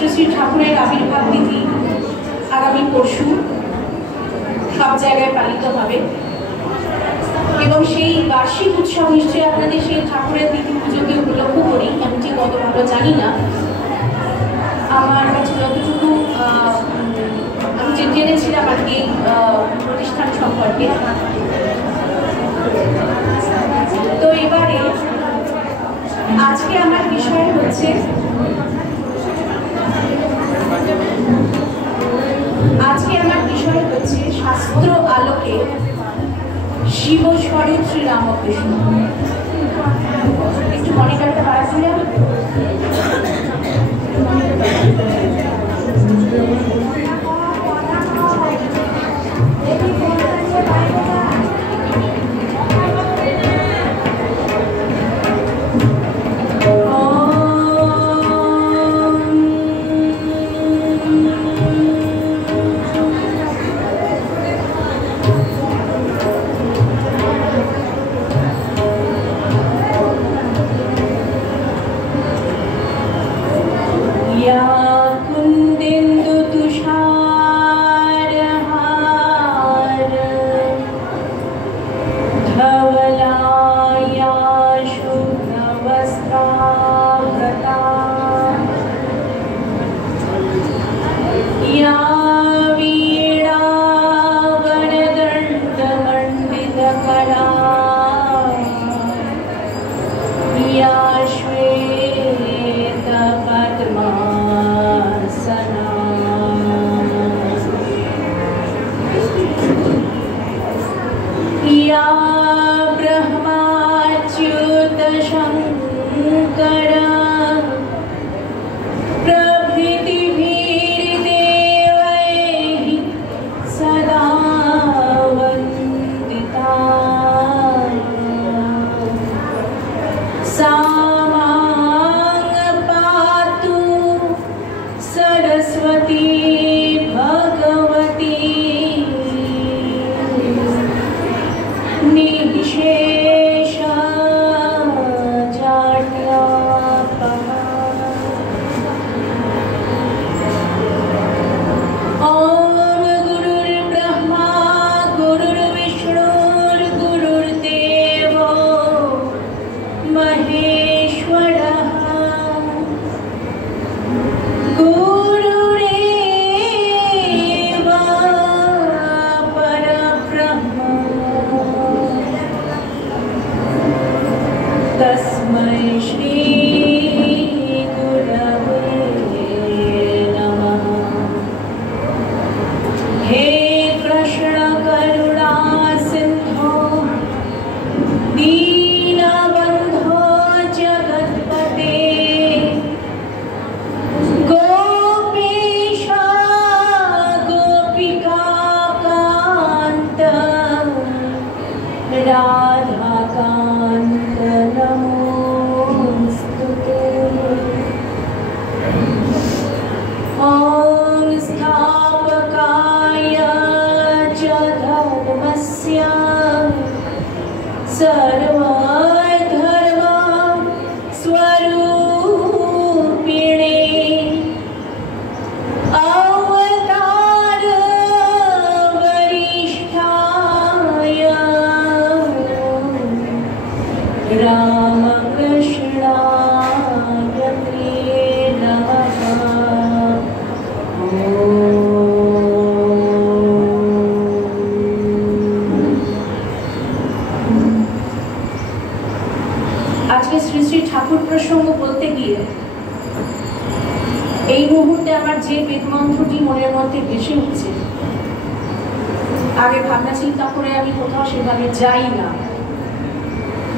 শ্রী শ্রী ঠাকুরের আবির্ভাব তিথি আগামী পরশু সব জায়গায় পালিত হবে এবং সেই বার্ষিক উৎসব নিশ্চয়ই আপনাদের সেই ঠাকুরের তিথি পুজোকে উপলক্ষ করি। আমি ঠিক কত ভালো জানি না, আমার কাছে যতটুকু আমি জেনেছিলাম আর কি প্রতিষ্ঠান সম্পর্কে। তো এবারে আজকে আমার বিষয় হচ্ছে শাস্ত্র আলোকে শিব স্বরূপ শ্রী রামকৃষ্ণ। একটু মনিটরটা বাড়াতে যাবে?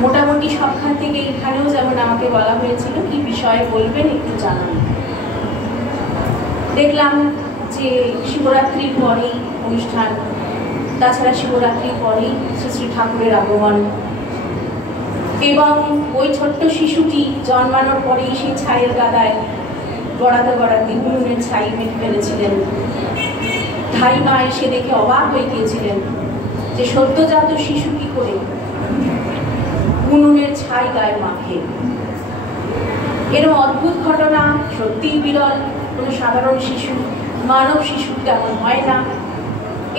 মোটামুটি সবখান থেকে এখানেও যেমন আমাকে বলা হয়েছিল কি বিষয়ে বলবেন একটু জানান। দেখলাম যে শিবরাত্রির পরেই অনুষ্ঠান, তাছাড়া শিবরাত্রির পরেই শ্রী শ্রী ঠাকুরের আগমন এবং ওই ছোট্ট শিশুটি জন্মানোর পরেই সেই ছায়ের গাদায় গড়াতে গড়াতে উনুনের ছাই মেখে ফেলেছিলেন। ধাই মা এসে দেখে অবাক হয়ে গিয়েছিলেন যে সদ্যজাত শিশু কি করে উনুনের ছাই গায়ে মাখে। এরকম অদ্ভুত ঘটনা সত্যিই বিরল। কোনো সাধারণ শিশু, মানব শিশু তেমন হয় না।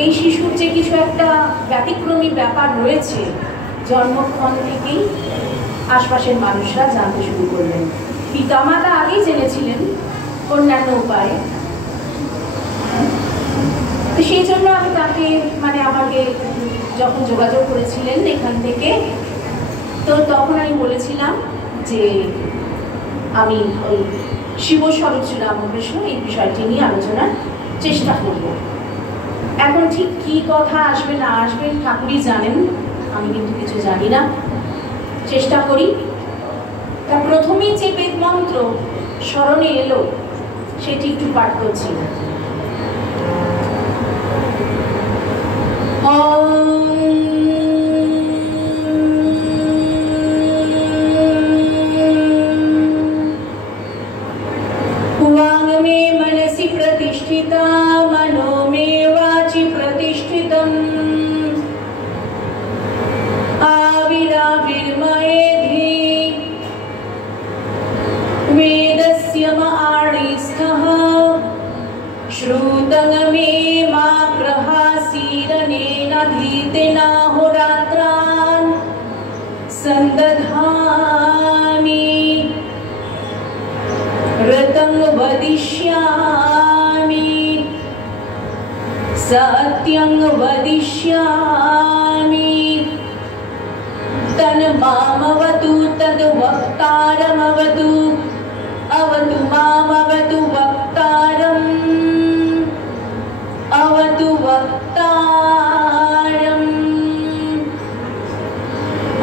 এই শিশুর যে কিছু একটা ব্যতিক্রমী ব্যাপার রয়েছে জন্মক্ষণ থেকেই আশপাশের মানুষরা জানতে শুরু করলেন। পিতামাতা আগেই জেনেছিলেন অন্যান্য উপায়ে, তো সেই জন্য আমি তাকে আমাকে যখন যোগাযোগ করেছিলেন এখান থেকে, তো তখন আমি বলেছিলাম যে আমি ওই শিবস্বরূপ রামকৃষ্ণ এই বিষয়টি নিয়ে আলোচনার চেষ্টা করব। এখন ঠিক কি কথা আসবে না আসবে ঠাকুরই জানেন, আমি কিন্তু কিছু জানি না, চেষ্টা করি। তা প্রথমেই যে বেদ মন্ত্র স্মরণে এলো সেটি একটু পাঠ করছি। वांग में मनसि प्रतिष्ठिता मनो में वाचि प्रतिष्ठितम् आविराविर्मयेधि वेदस्य माणिस्थः श्रुतं मे मा प्रहासीरनेनाधीतेनाहोरात्रान् सन्दधामि ऋतं वदिष्यामि सत्यं वदिष्यामि तन्मामवतु तद्वक्तारमवतु अवतु मामवतु वक्तारम् अवतु वक्तारम्।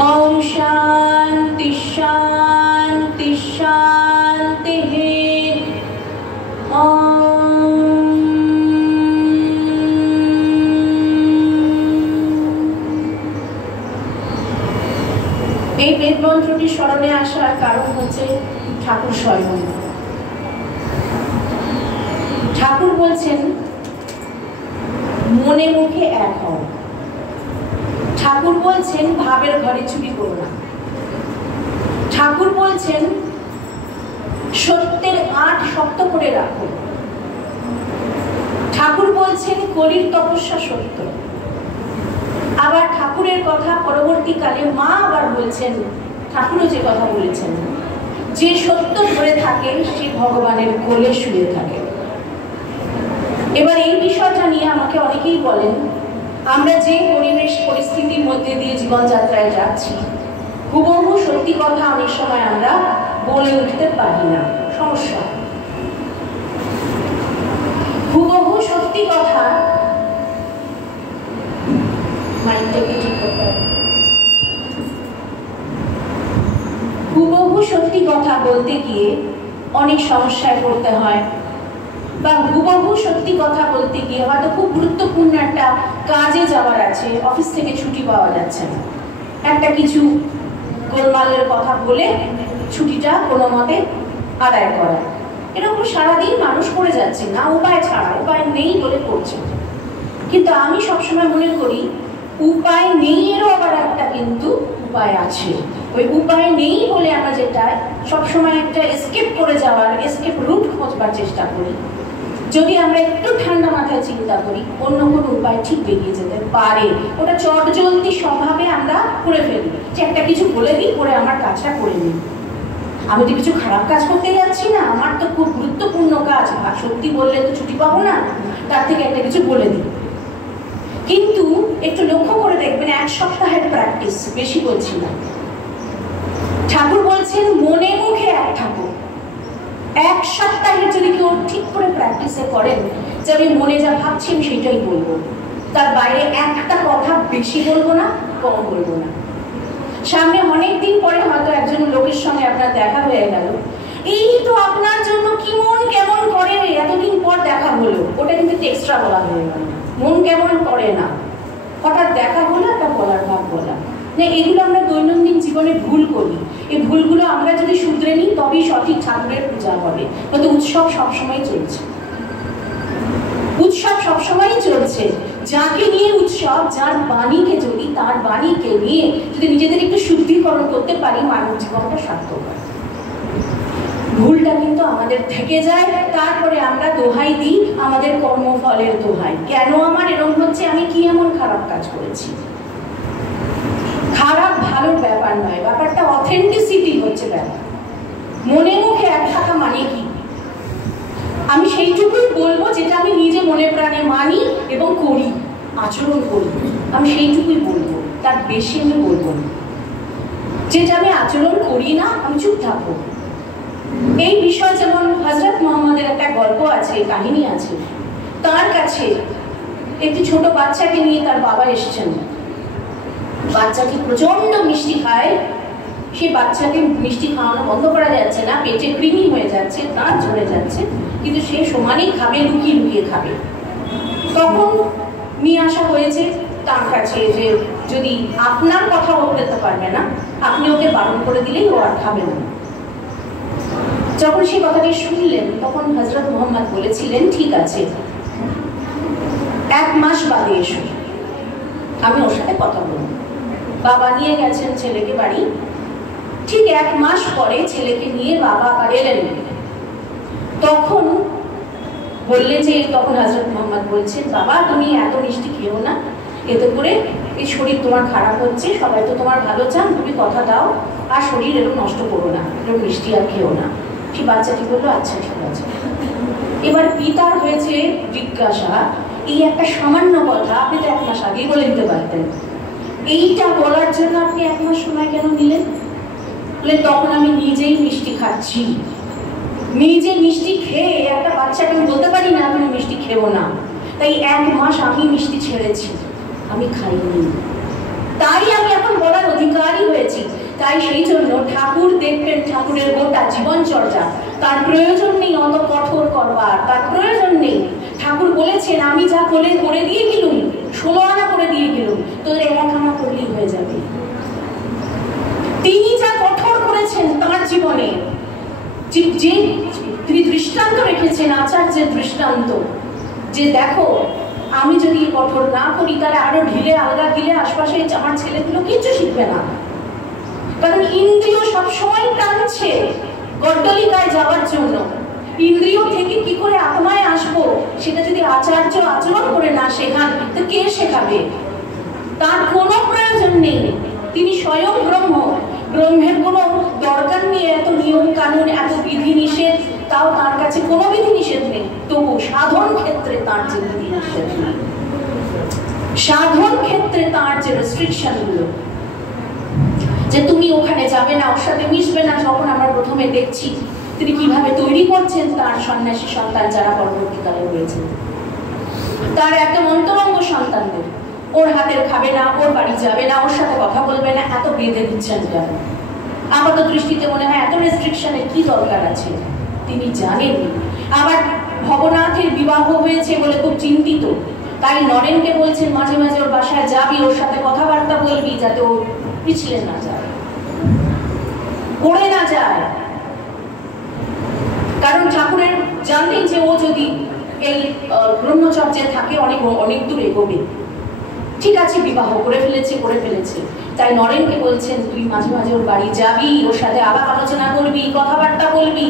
ॐ शान्ति शान्ति शान्तिः। এই বেদ মন্ত্রটি স্মরণে আসার কারণ হচ্ছে ঠাকুর স্বয়ং। ঠাকুর বলছেন মনে মুখে এক হও। ঠাকুর বলছেন ভাবের ঘরে চুরি করো না। ঠাকুর বলছেন সত্যের আট শক্ত করে রাখো। ঠাকুর বলছেন কলির তপস্যা সত্য। আবার ঠাকুরের কথা পরবর্তীকালে মা আবার বলছেন, ঠাকুরও যে কথা বলেছেন, যে সত্য ধরে থাকে সে ভগবানের কোলে শুয়ে থাকে। এবার এই বিষয়টা নিয়ে আমাকে অনেকেই বলেন, আমরা যে পরিবেশ পরিস্থিতির মধ্যে দিয়ে জীবনযাত্রায় যাচ্ছি, হুবহু সত্যি কথা অনেক সময় আমরা বলে উঠতে পারি না, সমস্যা। হুবহু সত্যি কথা হুবহু সত্যি কথা বলতে গিয়ে অনেক সমস্যায় পড়তে হয়, বা হুবহু সত্যি কথা বলতে গিয়ে হয়তো খুব গুরুত্বপূর্ণ একটা কাজে যাওয়ার আছে, অফিস থেকে ছুটি পাওয়া যাচ্ছে না, একটা কিছু গোলমালের কথা বলে ছুটিটা কোনো মতে আদায় করা। এরকম সারাদিন মানুষ করে যাচ্ছে, না উপায় ছাড়া, উপায় নেই বলে করছে। কিন্তু আমি সবসময় মনে করি উপায় নেই এরও আবার একটা কিন্তু উপায় আছে। ওই উপায় নেই বলে আমরা যেটা সবসময় একটা এসকেপ করে যাওয়ার, এসকেপ রুট খোঁজবার চেষ্টা করি, যদি আমরা একটু ঠান্ডা মাথায় চিন্তা করি অন্য কোনো উপায় ঠিক বেরিয়ে যেতে পারে। ওটা চটজলদি স্বভাবে আমরা করে ফেলি, যে একটা কিছু বলে দিই, করে আমার কাজটা করে নিই। আমি তো কিছু খারাপ কাজ করতে যাচ্ছি না, আমার তো খুব গুরুত্বপূর্ণ কাজ, আর সত্যি বললে তো ছুটি পাবো না, তার থেকে একটা কিছু বলে দিই। কিন্তু একটু লক্ষ্য করে দেখবেন, এক সপ্তাহের প্র্যাকটিস, বেশি বলছি না। ঠাকুর বলছেন মনে মুখে এক ঠাকুর। এক সপ্তাহে যদি কেউ ঠিক করে প্র্যাকটিসে করেন যে আমি মনে যা ভাবছি আমি সেটাই বলবো, তার বাইরে একটা কথা বেশি বলবো না, কম বলবো না। সামনে অনেক দিন পরে হয়তো একজন লোকের সঙ্গে আপনার দেখা হয়ে গেল, এই তো আপনার জন্য কি মন কেমন করে, এতদিন পর দেখা হলো, ওটা কিন্তু এক্সট্রা বলা হয়ে গেল। মন কেমন করে না, হঠাৎ দেখা হলো একটা বলার ভাব বলা না, এগুলো আমরা দৈনন্দিন জীবনে ভুল করি। এই ভুলগুলো আমরা যদি শুধরে নিই তবেই সঠিক ঠাকুরের পূজা হবে। হয়তো উৎসব সবসময় চলছে, উৎসব সবসময় চলছে, যাকে নিয়ে উৎসব, যার বাণীকে যদি, তার বাণীকে নিয়ে যদি নিজেদের একটু শুদ্ধিকরণ করতে পারি, মানব জীবনটা সার্থক হয়। ভুলটা কিন্তু আমাদের থেকে যায়, তারপরে আমরা দোহাই দিই আমাদের কর্মফলের দোহাই। কেন আমার এরকম হচ্ছে, আমি কি এমন খারাপ কাজ করেছি? খারাপ ভালোর ব্যাপার নয়, ব্যাপারটা অথেন্টিসিটি হচ্ছে ব্যাপার। মনে মুখে এক থাকা মানে কি? আমি সেইটুকুই বলবো যেটা আমি নিজে মনে প্রাণে মানি এবং করি, আচরণ করি, আমি সেইটুকুই বলবো, তার বেশি আমি বলবো না। যেটা আমি আচরণ করি না আমি চুপ থাকবো। এই বিষয় যেমন হযরত মুহাম্মদের একটা গল্প আছে, কাহিনী আছে। তার কাছে একটি ছোট বাচ্চাকে নিয়ে তার বাবা এসেছেন। বাচ্চাটি প্রচন্ড মিষ্টি খায়, সে বাচ্চাকে মিষ্টি খাওয়ানো বন্ধ করা যাচ্ছে না, পেটে কৃমি হয়ে যাচ্ছে, দাঁত ঝরে যাচ্ছে, কিন্তু সে সমানেই খাবে, লুকিয়ে লুকিয়ে খাবে। তখন নিয়ে আসা হয়েছে তার কাছে যে যদি আপনার কথা ও বলতে পারবে না, আপনি ওকে বারণ করে দিলেই ও আর খাবে না। যখন সে কথাটি শুনলেন তখন হযরত মুহাম্মদ বলেছিলেন, ঠিক আছে, 1 মাস বাদে এসো, আমি ওর সাথে কথা বলবো। বাবা নিয়ে গেছেন ছেলেকে বাড়ি। ঠিক 1 মাস পরে ছেলেকে নিয়ে বাবা আবার এলেন। তখন বললেন যে, তখন হযরত মুহাম্মদ বলছেন, বাবা তুমি এত মিষ্টি খেও না, এতে করে এই শরীর তোমার খারাপ হচ্ছে, সবাই তো তোমার ভালো চান, তুমি কথা দাও আর শরীর এরকম নষ্ট করো না, এরকম মিষ্টি আর খেও না। সে বাচ্চাটি বললো, আচ্ছা ঠিক আছে। এবার পিতার হয়েছে জিজ্ঞাসা, এই একটা সামান্য কথা আপনি তো 1 মাস আগেই বলে দিতে পারতেন, এইটা বলার জন্য আপনি 1 মাস সময় কেন নিলেন? বলে, তখন আমি নিজেই মিষ্টি খাচ্ছি, নিজে মিষ্টি খেয়ে একটা বাচ্চাকে আমি বলতে পারি না তুমি মিষ্টি খেও না, তাই 1 মাস আমি মিষ্টি ছেড়েছি, আমি খাইনি, তাই আমি এখন বলার অধিকারী হয়েছি। তাই সেই জন্য ঠাকুর দেখবেন, ঠাকুরের গোটা জীবন চর্চা, তার প্রয়োজন নেই অত কঠোর করবার, তার প্রয়োজন নেই। ঠাকুর বলেছেন, আমি যা করে দিয়ে গেলুম, 16 আনা করে দিয়ে গেলুম, তোদের 1 আনা করলেই হয়ে যাবে। তিনি যা কঠোর করেছেন তার জীবনে, যে তিনি দৃষ্টান্ত রেখেছেন, আচার্যের দৃষ্টান্ত, যে দেখো আমি যদি কঠোর না করি তাহলে আরো ঢিলে আলগা দিলে আশপাশে আমার ছেলেগুলো কিছু শিখবে না। কারণ ইন্দ্রিয় সবসময় টানছে গড্ডলিকায় যাওয়ার জন্য। ইন্দ্রিয় থেকে কি করে আত্মায় আসবো সেটা যদি আচার্য আচরণ করে না শেখান তো কে শেখাবে? তার কোনো প্রয়োজন নেই, তিনি স্বয়ং ব্রহ্ম। ব্রহ্মের কোনো দরকার নেই এত নিয়ম কানুন, এত বিধি নিষেধ, তাও তার কাছে কোনো বিধি নিষেধ নেই। তবু সাধন ক্ষেত্রে তার যে বিধি নিষেধ নেই, সাধন ক্ষেত্রে তার যে রেস্ট্রিকশন গুলো, যে তুমি ওখানে যাবে না, ওর সাথে মিশবে না। যখন আমরা প্রথমে দেখছি তিনি কিভাবে তৈরি করছেন তার সন্ন্যাসী সন্তান যারা পরবর্তীকালে হয়েছে, তার একদম অন্তরঙ্গ সন্তানদের, ওর হাতের খাবে না, ওর বাড়ি যাবে না, ওর সাথে কথা বলবে না, এত বেঁধে দিচ্ছেন কেন? আপাত দৃষ্টিতে মনে হয় এত রেস্ট্রিকশনের কি দরকার আছে? তিনি জানেন। আবার ভবনাথের বিবাহ হয়েছে বলে খুব চিন্তিত, তাই নরেনকে বলছেন মাঝে মাঝে ওর বাসায় যাবি, ওর সাথে কথাবার্তা বলবি, যাতে ও পিছলে না যায়, পড়ে না যায়। কারণ ঠাকুরের জানতেন যে ও যদি এই ব্রহ্মচর্যে থাকে অনেক দূর এগোবে। ঠিক আছে, বিবাহ করে ফেলেছে, তাই নরেনকে বলছেন তুই মাঝে মাঝে ওর বাড়ি যাবি, ওর সাথে আলাপ আলোচনা করবি, কথাবার্তা বলবি,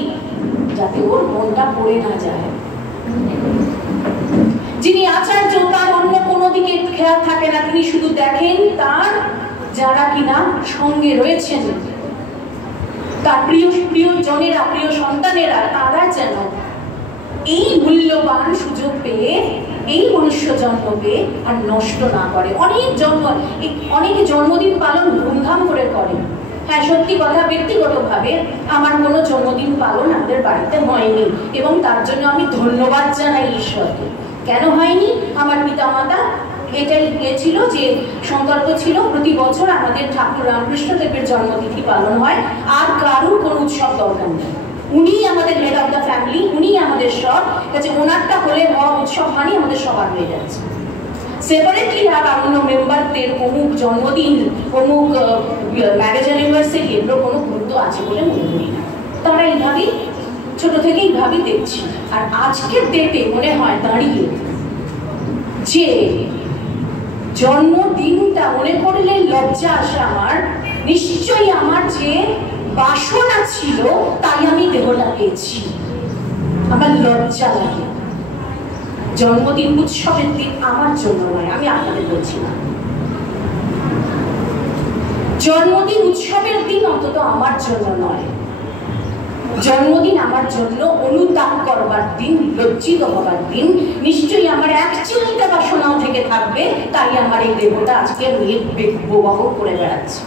যাতে ওর মনটা পড়ে না যায়। যিনি আচার্য তার অন্য কোনো দিকে খেয়াল থাকে না, তিনি শুধু দেখেন তার যারা কিনা সঙ্গে রয়েছেন, তার প্রিয় জনেরা, প্রিয় সন্তানেরা, তারা যেন এই মূল্যবান সুযোগ পেয়ে, এই মনুষ্য জন্ম পেয়ে আর নষ্ট না করে। অনেকে জন্মদিন পালন ধুমধাম করে করে। হ্যাঁ, সত্যি কথা, ব্যক্তিগতভাবে আমার কোনো জন্মদিন পালন আমাদের বাড়িতে হয়নি, এবং তার জন্য আমি ধন্যবাদ জানাই ঈশ্বরকে। কেন হয়নি? আমার পিতামাতা এটাই গিয়েছিল যে সংকল্প ছিল প্রতি বছর আমাদের ঠাকুর রামকৃষ্ণদেবের জন্মতিথি পালন হয়, আর কারুর কোনো উৎসব দরকার নেই। উনি আমাদের হেড অফ দ্য ফ্যামিলি, উনি আমাদের সব, কাছে ওনারটা হলে হওয়া উৎসব মানে আমাদের সবার হয়ে যাচ্ছে। সেপারেটলি আর অন্য মেম্বারদের অমুক জন্মদিন, অমুক ম্যারেজ অ্যানিভার্সারি, এগুলো কোনো গুরুত্ব আছে বলে মনে করি না। তারা এইভাবেই ছোট থেকে এইভাবেই দেখছি। আর আজকের ডেটে মনে হয় দাঁড়িয়ে যে জন্মদিনটা মনে করলে লজ্জা আসে আমার, নিশ্চয়ই আমার যে বাসনা ছিল তাই আমি দেহটা পেয়েছি। আমার লজ্জা লাগে। জন্মদিন উৎসবের দিন আমার জন্য নয়, আমি আপনাদের বলছি না, জন্মদিন উৎসবের দিন অন্তত আমার জন্য নয়। জন্মদিন আমার জন্য অনুতাপ করবার দিন, লজ্জিত হবার দিন। নিশ্চয়ই আমার এক চিন্তা বাসনাও থেকে থাকবে, তাই আমার এই দেহটা আজকে নিয়ে বহন করে বেড়াচ্ছে।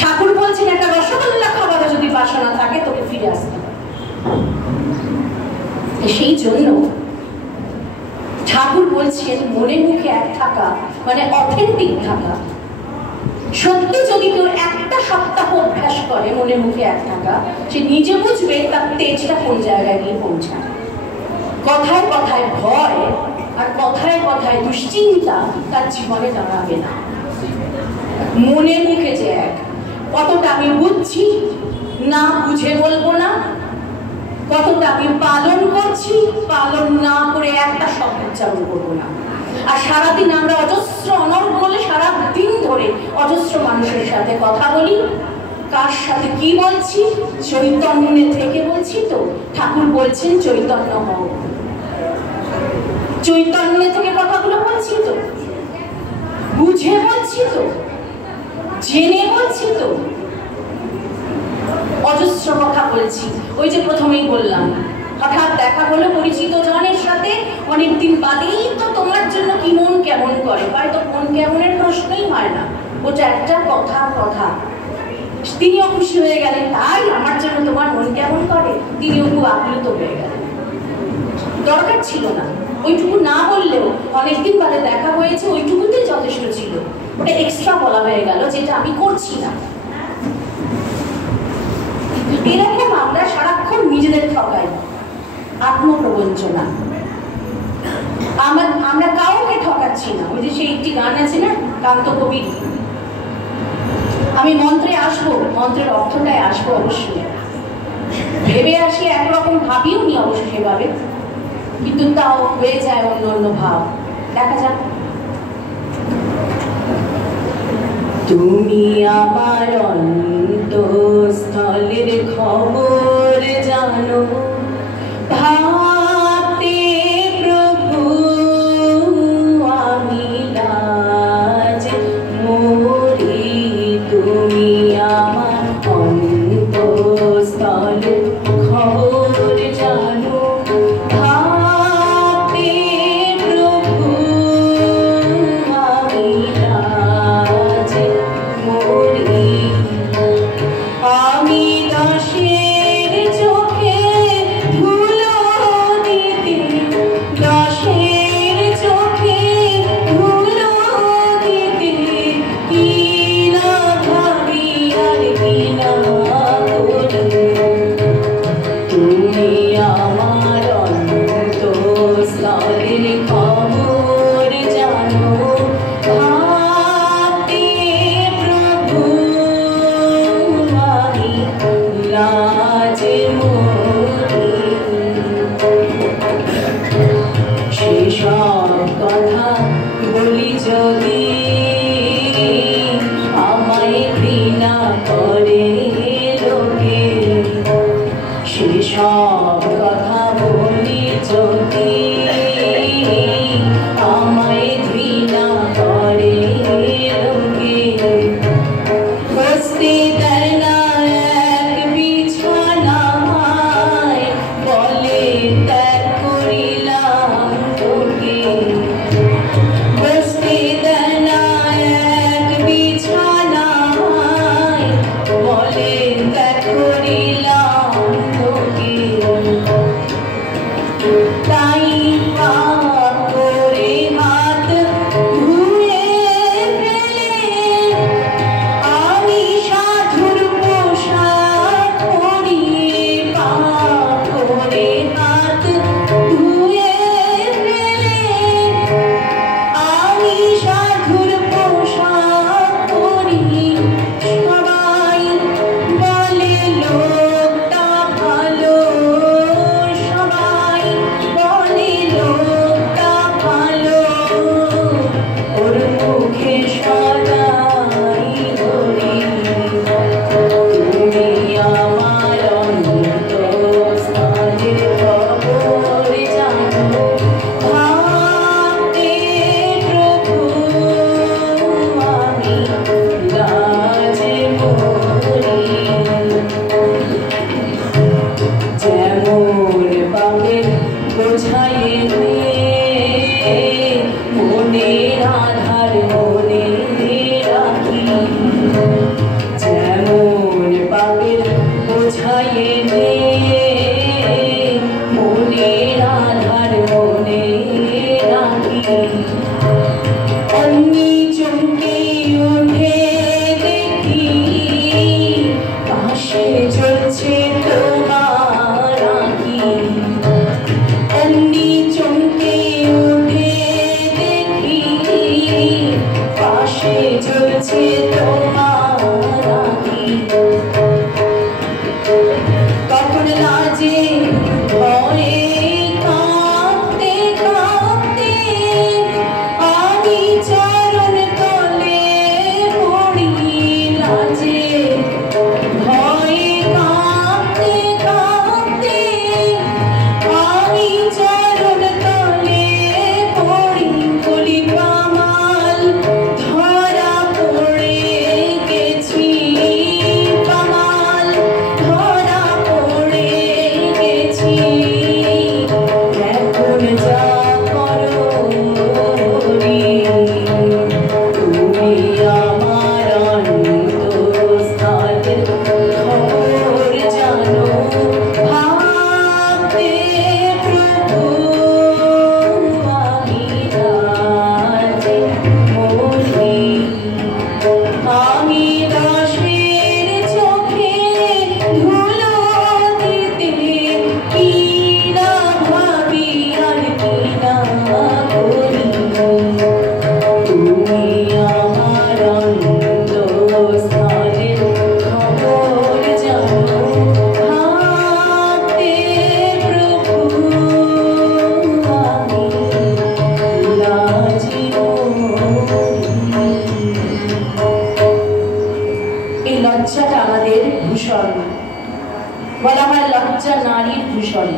ঠাকুর বলছেন একটা রসগোল্লা খাবারও যদি বাসনা থাকে তোকে ফিরে আসতে হবে। সেই জন্য ঠাকুর বলছেন মনে মুখে এক থাকা মানে অথেন্টিক থাকা। সত্যি যদি কেউ একটা সপ্তাহ অভ্যাস করে মনে মুখে এক থাকা, সে নিজে বুঝবে তার তেজটা কোন জায়গায় গিয়ে পৌঁছায়। কথায় কথায় ভয় আর কথায় কথায় দুশ্চিন্তা তার জীবনে দাঁড়াবে না। মনে মুখে যে এক, কতটা আমি বুঝছি না বুঝে বলবো না, কতটা আমি পালন করছি পালন না করে একটা শব্দ উচ্চারণ করবো না। আর সারাদিন আমরা অজস্র অনর্গলে সারা দিন ধরে অজস্র মানুষের সাথে কথা বলি। কার সাথে কি বলছি? চৈতন্যে থেকে বলছি তো। ঠাকুর বলছেন চৈতন্য হও। চৈতন্যে থেকে কথাগুলো বলছি তো, বুঝে বলছি তো, জেনে বলছি তো। অজস্র কথা বলছি। ওই যে প্রথমেই বললাম, হঠাৎ দেখা হলো পরিচিত জনের সাথে, অনেকদিন বাদেই তো তোমার জন্য কি মন কেমন করে। হয়তো মন কেমনের প্রশ্নই হয় না, ওটা একটা কথা। তিনিও খুশি হয়ে গেলেন, তাই আমার জন্য তোমার মন কেমন করে। তিনিও খুব আপ্লুত হয়ে গেলেন। দরকার ছিল না, ওইটুকু না বললেও অনেকদিন বাদে দেখা হয়েছে, ওইটুকুতেই যথেষ্ট ছিল। ওটা এক্সট্রা বলা হয়ে গেল, যেটা আমি করছি না। এরকম আমরা সারাক্ষণ নিজেদের ঠকাই, আত্মপ্রবঞ্চনা। আমরা কাউকে ঠকাচ্ছি না। ওই যে সেই একটি গান আছে না, কান্ত কবির, আমি মন্ত্রে আসবো, মন্ত্রের অর্থটায় আসবো অবশ্যই। ভেবে আসি একরকম, ভাবিও নি অবশ্য সেভাবে, কিন্তু তাও হয়ে যায় অন্য অন্য ভাব। দেখা যাক। তুমি আমার অন্তঃস্থলের খবর জানো, ভাবতে প্রভু আমি লাজ মরি। তুমি আমার অন্তঃস্থলের খবর জানো, ভাবতে প্রভু আমি লাজ মরি। আমি দাসের চোখে ধুলো দিতে, দাসের চোখে ধুলো দিতে, কি না ভাবি আর কি না করি। তুমি আমার অন্তঃস্থলের খবর জানো, ভাবতে প্রভু আমি লাজে মরি। সেসব কথা বলি যদি আমায় ঘৃণা করে লোকে, সেসব কথা বলি যদি আমায় ঘৃণা করে লোকে। বসতে দেয় না এক বিছানায়, বলে ত্যাগ করিলাম তোকে। বসতে দেয় না এক বিছানায়, বলে ত্যাগ করিলাম তোকে। বলা হয় লজ্জা নারীর ভূষণ,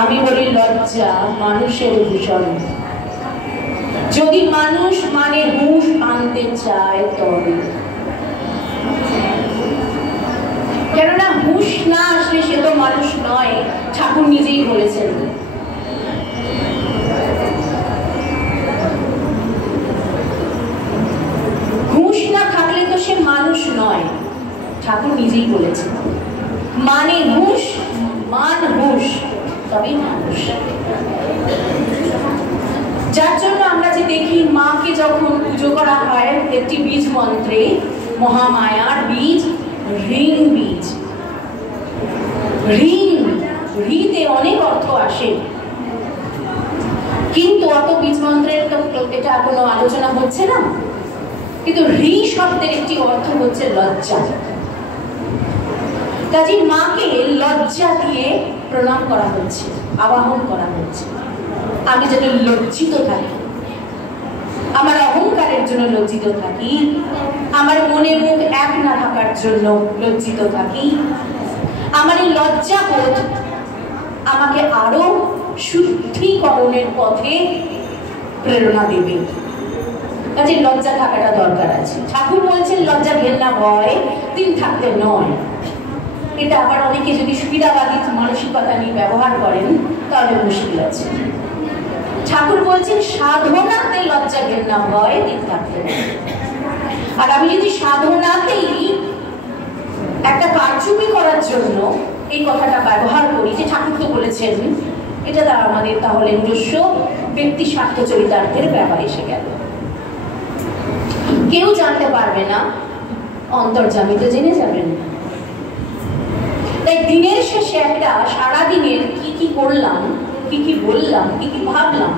আমি বলি লজ্জা মানুষের ভূষণ। যদি মানুষ মানে হুঁশ আনতে চায় তবে, কেননা হুঁশ না আসলে সে তো মানুষ নয়, ঠাকুর নিজেই বলেছেন। হুঁশ না থাকলে তো সে মানুষ নয়, ঠাকুর নিজেই বলেছেন। মানে হুঁশ, মান হুঁশ, তবেই মানুষ। যার জন্য আমরা যে দেখি মাকে যখন পুজো করা হয় একটি বীজ মন্ত্রে, মহামায়ার বীজ ঋণ বীজ। ঋণ, ঋতে অনেক অর্থ আসে, কিন্তু অত বীজ মন্ত্রের তো এটা কোনো আলোচনা হচ্ছে না। কিন্তু ঋ শব্দের একটি অর্থ হচ্ছে লজ্জা। কাজে মাকে লজ্জা দিয়ে প্রণাম করা হচ্ছে, আবাহন করা হচ্ছে। আমি যেন লজ্জিত থাকি, আমার অহংকারের জন্য লজ্জিত থাকি, আমার মনে মুখ এক না থাকার জন্য লজ্জিত থাকি, আমার এই লজ্জাবোধ আমাকে আরো শুদ্ধিকরণের পথে প্রেরণা দেবে। কাজে লজ্জা থাকাটা দরকার আছে। ঠাকুর বলছেন লজ্জা ঘেন্না ভয় তিন থাকতে নয়। এটা আবার অনেকে যদি সুবিধাবাদী মানসিকতা নিয়ে ব্যবহার করেন তাহলে মুশকিল আছে। ঠাকুর বলছেন সাধনাতে লজ্জা ঘেন্না ভয় তিন থাকতে নয়। আর আমি যদি সাধনাতেই একটা কারচুপি করার জন্য এই কথাটা ব্যবহার করি, যে ঠাকুর তো বলেছেন, এটা আমাদের তাহলে নিজস্ব ব্যক্তি স্বার্থ চরিতার্থের ব্যাপার এসে গেল। কেউ জানতে পারবে না, অন্তর্যামী তো জেনে যাবেন। তাই দিনের শেষে একটা সারাদিনের কি কি করলাম, কি কি বললাম, কি কি ভাবলাম,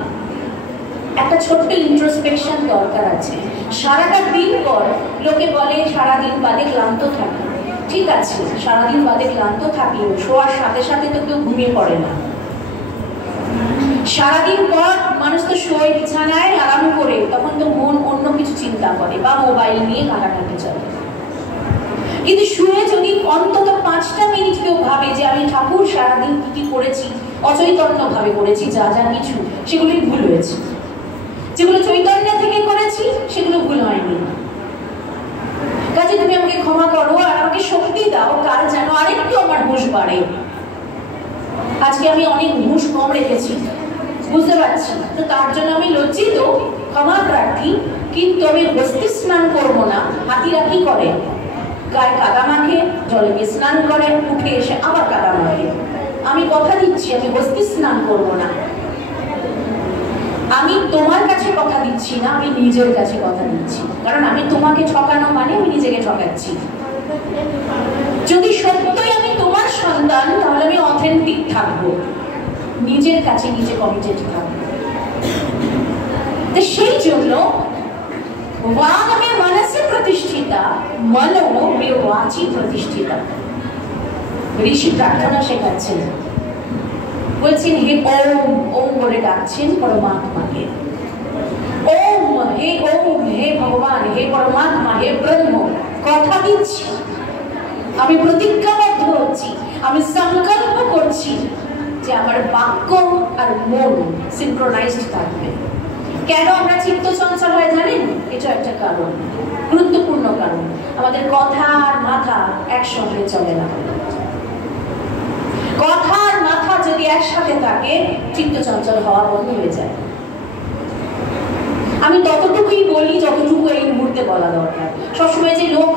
একটা ছোট্ট ইন্ট্রোস্পেকশন দরকার আছে। সারাটা দিন পর লোকে বলে সারাদিন বাদে ক্লান্ত থাকে। ঠিক আছে, সারাদিন বাদে ক্লান্ত থাকলেও শোয়ার সাথে সাথে তো কেউ ঘুমিয়ে পড়ে না। সারাদিন পর মানুষ তো শোয় বিছানায় আরাম করে, তখন তো মন অন্য কিছু চিন্তা করে বা মোবাইল নিয়ে ঘাটাঘাটি চলে। কিন্তু শুয়ে যদি অন্তত 5টা মিনিট কেউ ভাবে যে আমি ঠাকুর সারাদিন কি কি করেছি, অচৈতন্য ভাবে করেছি, যা যা কিছু সেগুলি ভুল হয়েছে, যেগুলো চৈতন্য থেকে করেছি সেগুলো ভুল হয়নি। কাজে তুমি আমাকে ক্ষমা করো আর আমাকে শক্তি দাও, কাল যেন আরেকটু আমার হুঁশ বাড়ে। আজকে আমি অনেক হুঁশ কম রেখেছি, বুঝতে পারছি, তো তার জন্য আমি লজ্জিত, ক্ষমা প্রার্থী। কিন্তু আমি হস্তি স্নান করবো না। হাতিরা কি করে? গায়ে কাদা মাখে, জলে গিয়ে স্নান করে, উঠে এসে আবার কাদা মাখে। আমি কথা দিচ্ছি আমি হস্তি স্নান করবো না। আমি তোমার কাছে কথা দিচ্ছি না, আমি নিজের কাছে কথা দিচ্ছি। কারণ আমি তোমাকে ঠকানো মানে আমি নিজেকে ঠকাচ্ছি। যদি সত্যই আমি তোমার সন্তান, তাহলে আমি অথেন্টিক থাকবো, নিজের কাছে নিজে কমিটেড থাকবো। সেই জন্য वाग में मनसे प्रतिष्ठिता, मनो में वाची प्रतिष्ठिता। ঋষি প্রার্থনা শেখাচ্ছেন, বলছেন হে ওম, ওম বলে ডাকছেন পরমাত্মাকে। ওম হে ভগবান, হে পরমাত্মা, হে ব্রহ্ম, কথা দিচ্ছি, আমি প্রতিজ্ঞাবদ্ধ হচ্ছি, আমি সংকল্প করছি যে আমার বাক্য আর মন সিনক্রোনাইজড থাকবে। কেন আমরা চিত্ত চঞ্চল হয় জানেন? এটা একটা কারণ, গুরুত্বপূর্ণ কারণ। আমাদের কথা আর মাথা একসঙ্গে চলে না। কথা আর মাথা যদি একসাথে থাকে, চিত্ত চঞ্চল হওয়া বন্ধ হয়ে যায়। আমি ততটুকুই বলি যতটুকু এই মুহূর্তে বলা দরকার। সবসময় যে লোক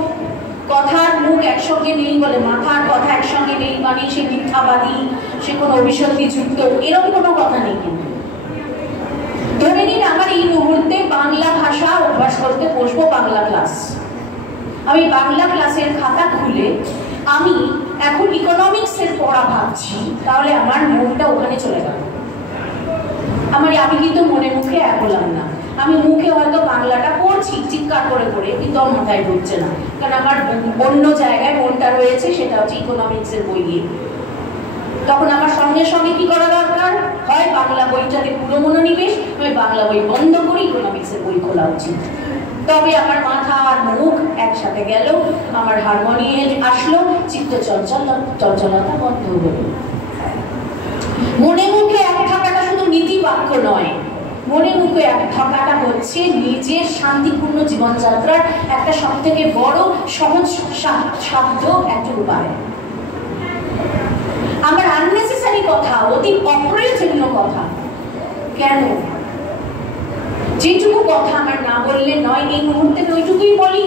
কথা আর মুখ একসঙ্গে নেই বলে, মাথা আর কথা একসঙ্গে নেই মানে সে মিথ্যাবাদী, সে কোনো অভিসন্ধি যুক্ত, এরকম কোনো কথা নেই। কিন্তু ধরে নিন আমার এই মুহূর্তে বাংলা ভাষা অভ্যাস করতে বসবো, বাংলা ক্লাস। আমি বাংলা ক্লাসের খাতা খুলে আমি এখন ইকোনমিক্সের পড়া ভাবছি, তাহলে আমার মনটা ওখানে চলে গেল। আমি কিন্তু মনে মুখে এক হলাম না। আমি মুখে হয়তো বাংলাটা পড়ছি চিৎকার করে করে, কিন্তু আমার মাথায় ঢুকছে না, কারণ আমার অন্য জায়গায় মনটা রয়েছে, সেটা হচ্ছে ইকোনমিক্সের বই নিয়ে। তখন আমার সঙ্গে সঙ্গে কি করা দরকার? হয় বাংলা বইটাতে পুরো মনোনিবেশ, আমি বাংলা বই বন্ধ করি, ইকোনমিক্সের বই খোলা উচিত। তবে আমার মাথা আর মুখ একসাথে গেল, আমার হারমোনিয়াম আসলো, চিত্ত চঞ্চলতা বন্ধ হলো। মনে মুখে এক থাকাটা শুধু নীতি বাক্য নয়, মনে মুখে এক থাকাটা হচ্ছে নিজের শান্তিপূর্ণ জীবনযাত্রার একটা সব থেকে বড় সহজ সাধ্য একটা উপায়। আমার আননেসেসারি কথা, অতি অপ্রয়োজনীয় কথা কেন, যেটুকু কথা আমার না বললে নয় এই মুহূর্তে ওইটুকুই বলি।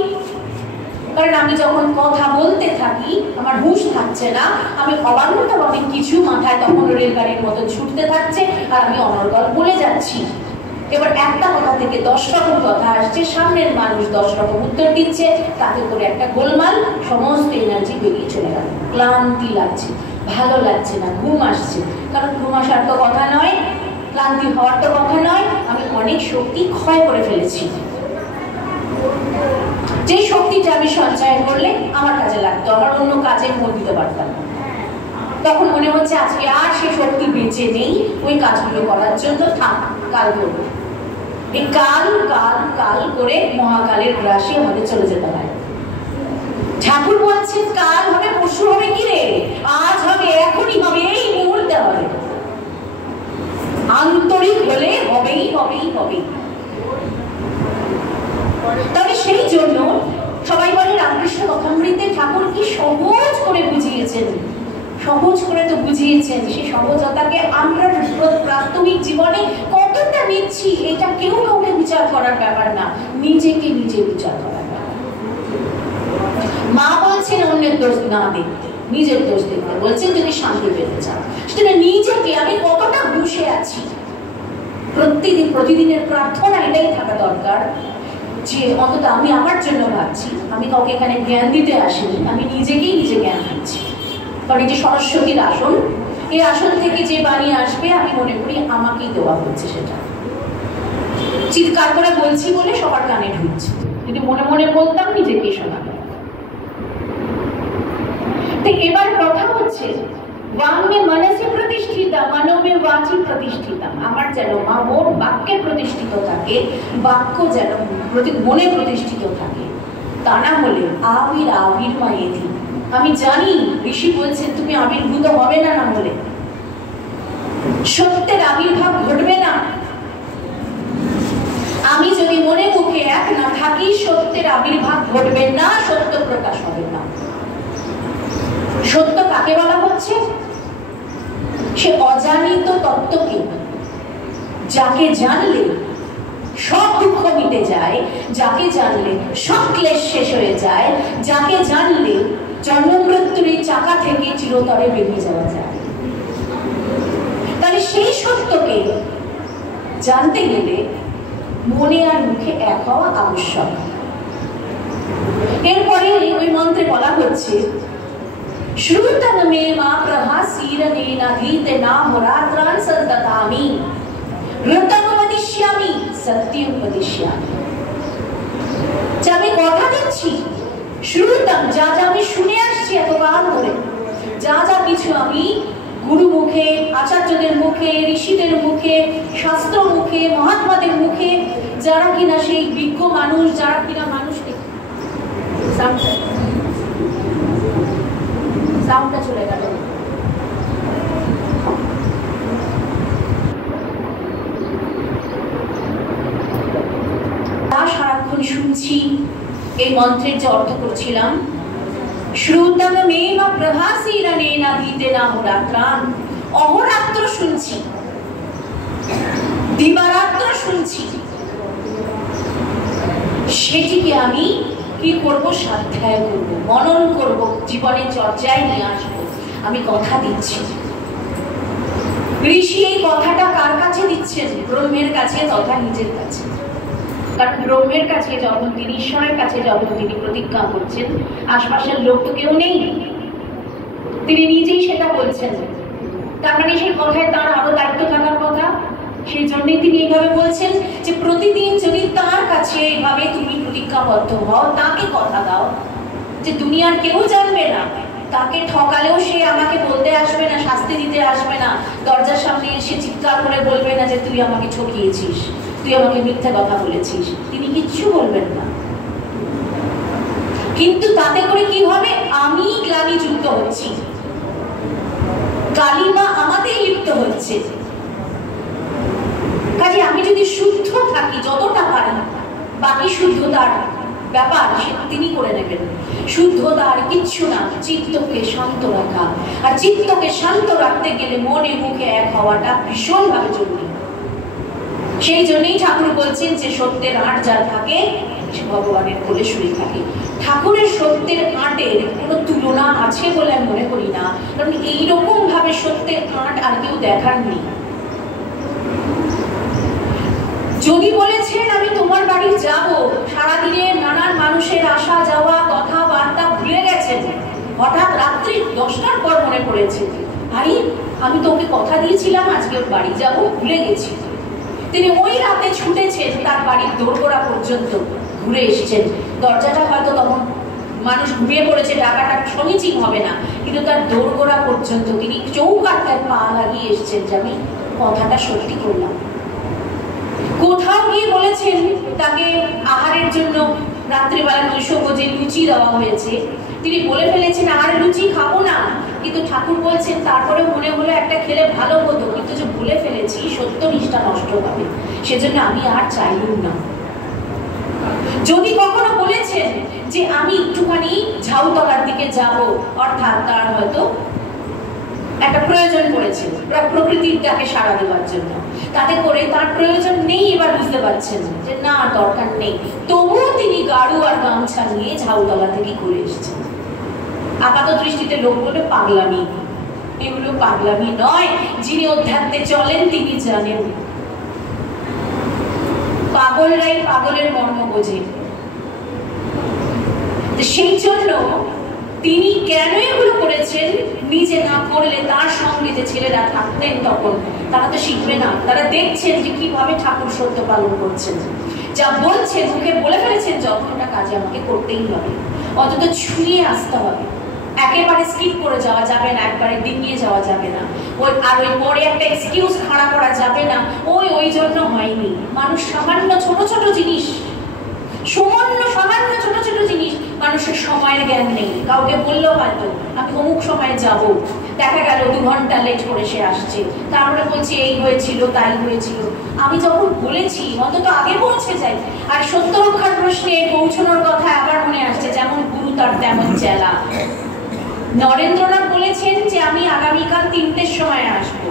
কারণ আমি যখন কথা বলতে থাকি আমার হুঁশ থাকছে না, আমি অবান্তরভাবে কিছু মাথায় তখন রেলগাড়ির মতো ছুটতে থাকছে আর আমি অনর্গল বলে যাচ্ছি। এবার একটা কথা থেকে 10 রকম কথা আসছে, সামনের মানুষ 10 রকম উত্তর দিচ্ছে, তাতে করে একটা গোলমাল, সমস্ত এনার্জি বেরিয়ে চলে গেল। ক্লান্তি লাগছে, ভালো লাগছে না, ঘুম আসছে। কারণ ঘুম আসার তো কথা নয়, ক্লান্তি হওয়ার তো কথা নয়, আমি অনেক শক্তি ক্ষয় করে ফেলেছি। যে শক্তিটা আমি সঞ্চয় করলে আমার কাজে লাগতো, আমার অন্য কাজে মন দিতে পারতাম। তখন মনে হচ্ছে আজকে আর সে শক্তি বেঁচে নেই ওই কাজগুলো করার জন্য, থাক কাল করবো। এই কাল কাল কাল করে মহাকালের গ্রাসে আমাদের চলে যেতে হয়। ঠাকুর বলছেন কাল হবে, পরশু হবে, কি রে আজ হবে, এখনই হবে, এই মুহূর্তে হবে। আন্তরিক হলে হবেই হবেই হবে। তবে সেই জন্য সবাই বলে রামকৃষ্ণ কথামৃতে ঠাকুর কি সহজ করে বুঝিয়েছেন, সহজ করে তো বুঝিয়েছেন। সেই সহজতাকে আমরা প্রাত্যহিক জীবনে কতটা নিচ্ছি এটা কেউ কাউকে বিচার করার ব্যাপার না, নিজেকে নিজে বিচার করার ব্যাপার। মা বলছেন অন্যের দোষ না দেখতে, নিজের দোষ দেখতে বলছেন যদি শান্তি পেতে চাও। সেটা নিজেকে আমি কতটা বসে আছি, প্রতিদিনের প্রার্থনা এটাই থাকা দরকার যে অন্তত আমি আমার জন্য ভাবছি, আমি কাউকে এখানে জ্ঞান দিতে আসিনি, আমি নিজেকেই নিজে জ্ঞান দিচ্ছি। কারণ এই যে সরস্বতীর আসন, এই আসন থেকে যে বাণী আসবে আমি মনে করি আমাকেই দেওয়া হচ্ছে, সেটা চিৎকার করে বলছি বলে সবার কানে ঢুকছে, যদি মনে মনে বলতাম নিজেকেই শোনাতাম। তো এবার কথা হচ্ছে বাংমে মনসে প্রতিষ্ঠিতা, মনোমে বাচি প্রতিষ্ঠিতা। আমার যেন মন বাক্যে প্রতিষ্ঠিত থাকে, বাক্য যেন মনে প্রতিষ্ঠিত থাকে। তা না হলে আবির্মায়েতি, আমি জানি ঋষি বলছেন তুমি আবির্ভূত হবে না, না হলে সত্যের আবির্ভাব ঘটবে না। আমি যদি মনে মুখে এক না থাকি সত্যের আবির্ভাব ঘটবে না, সত্য প্রকাশ হবে না। সত্য কাকে বলা হচ্ছে? সে অজানিত তত্ত্বকে, যাকে জানলে সব দুঃখ মিটে যায়, যাকে জানলে সব ক্লেশ শেষ হয়ে যায়, যাকে জানলে জন্ম মৃত্যুর এই চাকা থেকে চিরতরে বেরিয়ে যাওয়া যায়। তাহলে সেই সত্যকে জানতে গেলে মনে আর মুখে এক হওয়া আবশ্যক। এরপরে ওই মন্ত্রে বলা হচ্ছে শ্রুতং মে মা প্রহাসীরনেনাধীতে নামরাত্রান সন্ততামি ঋতং উপদিশ্যামি সত্যং উপদিশ্যামি। যে আমি কথা দিচ্ছি, শ্রুতং যা যা আমি শুনে আসছি এতকাল ধরে, যা যা কিছু আমি গুরু মুখে, আচার্যদের মুখে, ঋষিদের মুখে, শাস্ত্র মুখে, মহাত্মাদের মুখে, যারা কিনা সেই বিজ্ঞ মানুষ, যারা কিনা মানুষকে সাউন্ডটা চলে গেল। সারাক্ষণ শুনছি এই মন্ত্রের যে অর্থ করছিলাম, শ্রুতং মেম প্রভাসীরনেনাধীতে নামরাত্রান, অহরাত্র শুনছি, দিবারাত্র শুনছি। সেটিকে আমি কি করব? স্বাধ্যায় করব, মনন করব, জীবনে চর্চায় নিয়ে আসবো। আমি কথা দিচ্ছি। ঋষি এই কথাটা কার কাছে দিচ্ছেন? ব্রহ্মের কাছে তথা নিজের কাছে। কারণ ব্রহ্মের কাছে যখন তিনি, ঈশ্বরের কাছে যখন তিনি প্রতিজ্ঞা করছেন, আশপাশের লোক তো কেউ নেই, তিনি নিজেই সেটা বলছেন। তার মানে সেই কথায় তার আরো দায়িত্ব থাকার কথা। সেই জন্যই তিনি এইভাবে বলছেন যে প্রতিদিন যদি তার কাছে এইভাবে তুমি প্রতিজ্ঞাবদ্ধ হও, তাকে কথা দাও যে দুনিয়ার কেউ জানবে না, তাকে ঠকালেও সে আমাকে বলতে আসবে না, শাস্তি দিতে আসবে না, দরজার সামনে এসে চিৎকার করে বলবে না যে তুই আমাকে ঠকিয়েছিস, তুই আমাকে মিথ্যা কথা বলেছিস, তিনি কিচ্ছু বলবেন না। কিন্তু তাতে করে কি হবে? আমি গ্লানিযুক্ত হচ্ছি, কালিমা আমাতেই লিপ্ত হচ্ছে। কাজে আমি যদি শুদ্ধ থাকি যতটা পারি, বাকি শুদ্ধতার ব্যাপার তিনি করে নেবেন। শুদ্ধতা আর কিচ্ছু না, চিত্তকে শান্ত রাখা। আর চিত্তকে শান্ত রাখতে গেলে মনে মুখে এক হওয়াটা ভীষণভাবে জরুরি। সেই জন্যই ঠাকুর বলছেন যে সত্যের আঁট যার থাকে সে ভগবানের কোলে শুয়ে থাকে। ঠাকুরের সত্যের আঁটের কোনো তুলনা আছে বলে আমি মনে করি না, কারণ এইরকম ভাবে সত্যের আঁট আর কেউ দেখার নেই। যদি বলেছেন আমি তোমার বাড়ি যাব, সারাদিনে নানান মানুষের আসা যাওয়া কথাবার্তা ভুলে গেছেন, হঠাৎ রাত্রি 10টার পর মনে পড়েছে আরে আমি তোকে কথা দিয়েছিলাম আজকে ওর বাড়ি যাব, ভুলে গেছি। তিনি ওই রাতে ছুটেছেন, তার বাড়ির দোরগোড়া পর্যন্ত ঘুরে এসেছেন। দরজাটা হয়তো তখন মানুষ ঘুমিয়ে পড়েছে, ডাকাটা সমীচীন হবে না, কিন্তু তার দোরগোড়া পর্যন্ত তিনি চৌকাঠটায় পা লাগিয়ে এসেছেন যে আমি কথাটা সত্যি করলাম। কোথাও গিয়ে বলেছেন তাকে আহারের জন্য রাত্রিবেলা 900 গজে লুচি দেওয়া হয়েছে, তিনি বলে ফেলেছেন আর লুচি খাবো না, কিন্তু ঠাকুর বলছেন তারপরে মনে হলো একটা খেলে ভালো হতো, কিন্তু যে বলে ফেলেছি সত্যনিষ্ঠা নষ্ট হবে, সেজন্য আমি আর চাইলুম না। যদি কখনো বলেছেন যে আমি একটুখানি ঝাউতলার দিকে যাব, অর্থাৎ তার হয়তো একটা প্রয়োজন পড়েছে প্রকৃতির ডাকে সাড়া দেওয়ার জন্য, তাতে করে তার প্রয়োজন নেই, এবার বুঝতে পারছেন যে না দরকার নেই, তবুও তিনি গাড়ু আর গামছা নিয়ে ঝাউতলা থেকে ঘুরে এসেছেন। আপাত দৃষ্টিতে লোক বলে পাগলামি, এগুলো পাগলামি নয়। যিনি অধ্যাত্মে চলেন তিনি জানেন পাগলরাই পাগলের মর্ম বোঝে। সেই জন্য তিনি কেন এগুলো করেছেন, নিজে না করলে তার সঙ্গে যে ছেলেরা থাকতেন তখন তারা তো শিখবে না। তারা দেখছেন যে কিভাবে ঠাকুর সত্য পালন করছেন, যা বলছেন মুখে বলে ফেলেছেন যতটা কাজে আমাকে করতেই হবে, অন্তত ছুঁয়ে আসতে হবে, একেবারে স্কিপ করে যাওয়া যাবে না, একবারে ডিঙিয়ে যাওয়া যাবে না, ওই পরে একটা এক্সকিউজ খাড়া করা যাবে না ওই জন্য হয়নি। মানুষ সামান্য ছোট ছোট জিনিস, সামান্য ছোট ছোট জিনিস, মানুষের সময়ের জ্ঞান নেই। কাউকে বললো হয়তো আমি অমুক সময় যাব, দেখা গেল 2 ঘন্টা লেট করে সে আসছে, তারপরে বলছি এই হয়েছিল তাই হয়েছিল। আমি যখন বলেছি অন্তত আগে পৌঁছে যাই। আর সত্য রক্ষার প্রশ্নে পৌঁছানোর কথা আবার মনে আসছে, যেমন গুরু তার তেমন চেলা। নরেন্দ্রনাথ বলেছেন যে আমি আগামীকাল 3টের সময় আসবো,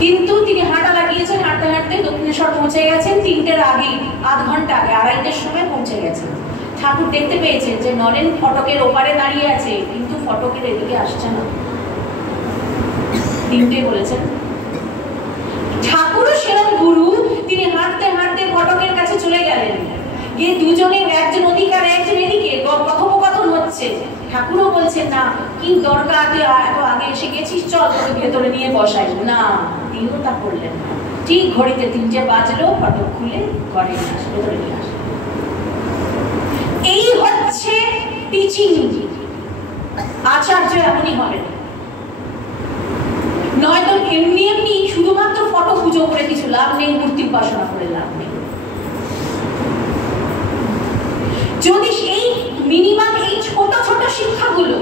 কিন্তু তিনি হাঁটা লাগিয়েছেন, হাঁটতে হাঁটতে দক্ষিণেশ্বর পৌঁছে গেছেন 3টের আগে, আধ ঘন্টা আগে, 2:30টার সময় পৌঁছে গেছেন। ঠাকুর দেখতে পেয়েছেন যে নরেন ফটকের ওপারে দাঁড়িয়ে আছে, কিন্তু ফটকের এদিকে আসছে না, 3টে বলেছেন। ঠাকুরও সেরকম গুরু, তিনি হাঁটতে হাঁটতে ফটকের কাছে চলে গেলেন, গিয়ে দুজনে, একজন ওদিকে আর একজন এদিকে কথোপকথন হচ্ছে। ঠাকুরও বলছেন না কি দরকার, এত আগে এসে গেছিস, চল তোকে ভেতরে নিয়ে বসাই না, তিনিও তা করলেন না। ঠিক ঘড়িতে 3টে বাজলো, ফটক খুলে ঘরে ভেতরে নিয়ে আসে। এই হচ্ছে টিচিং। আচার্য এমনই হবে, নয়তো এমনি এমনি শুধুমাত্র ফটো পুজো করে কিছু লাভ নেই, মূর্তি উপাসনা করে লাভ নেই। যদি এই মিনিমাম এই ছোট ছোট শিক্ষাগুলো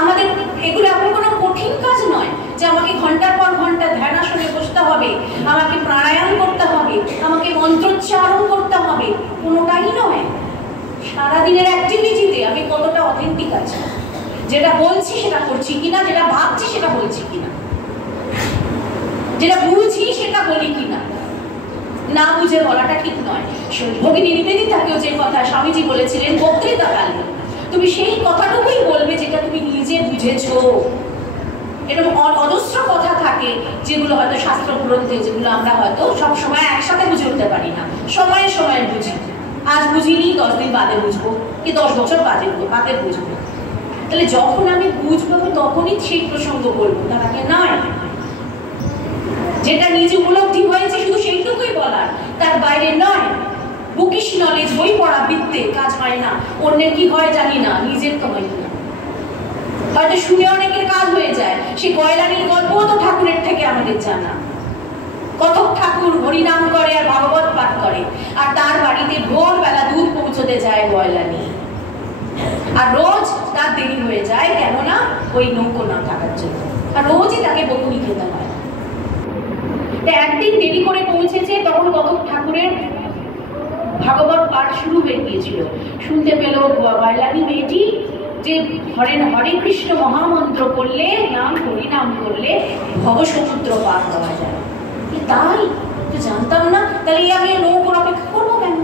আমাদের, এগুলো এমন কোনো কঠিন কাজ নয় যে আমাকে ঘন্টার পর ঘন্টা ধ্যানাসনে বসতে হবে, আমাকে প্রাণায়াম করতে হবে, আমাকে মন্ত্রোচ্চারণ করতে হবে, কোনোটাই নয়। সারাদিনের অ্যাক্টিভিটিতে আমি কতটা অথেন্টিক আছি, যেটা বলছি সেটা করছি কিনা, যেটা ভাবছি সেটা বলছি কিনা, যেটা বুঝি সেটা বলি কিনা। না বুঝে বলাটা ঠিক নয়। ভগিনী নিবেদিতাকেও যে কথা স্বামীজি বলেছিলেন বক্তৃতাকালে, তুমি সেই কথাটুকুই বলবে যেটা তুমি নিজে বুঝেছো। এরকম অজস্র কথা থাকে যেগুলো হয়তো শাস্ত্র গ্রন্থে, যেগুলো আমরা হয়তো সব সময় একসাথে বুঝে উঠতে পারি না, সময়ে সময়ে বুঝি। আজ বুঝিনি, 10 দিন বাদে বুঝবো, কি 10 বছর বাদে বুঝবো। তাহলে যখন আমি বুঝবো তখনই সেই প্রসঙ্গ বলবো, তার আগে নয়। যেটা নিজে উপলব্ধি হয়েছে শুধু সেইটুকুই বলার, তার বাইরে নয়। বুকিশ নলেজ, বই পড়া বিদ্যে কাজ হয় না, অন্যের কি হয় জানি না, নিজের তো হয় না। হয়তো শুনে অনেকের কাজ হয়ে যায়, সে গয়লানির গল্পও তো ঠাকুরের থেকে আমাদের জানা। কথক ঠাকুর হরিনাম করে আর ভাগবত পাঠ করে, আর তার বাড়িতে ভোরবেলা দুধ পৌঁছতে যায় গয়লা নিয়ে। আর রোজ তার দেরি হয়ে যায়, কেননা ওই নৌকো না থাকার জন্য, আর রোজই তাকে বকুনি খেতে হয়। একদিন দেরি করে পৌঁছেছে, তখন কথক ঠাকুরের ভাগবত পাঠ শুরু হয়ে গিয়েছিল। শুনতে পেল গয়লানি মেয়েটি যে হরে কৃষ্ণ মহামন্ত্র করলে, নাম হরিনাম করলে ভবসমুদ্র পার হওয়া যায়। তাই তো জানতাম না, তাহলে আমি নৌকোর অপেক্ষা করবো কেন?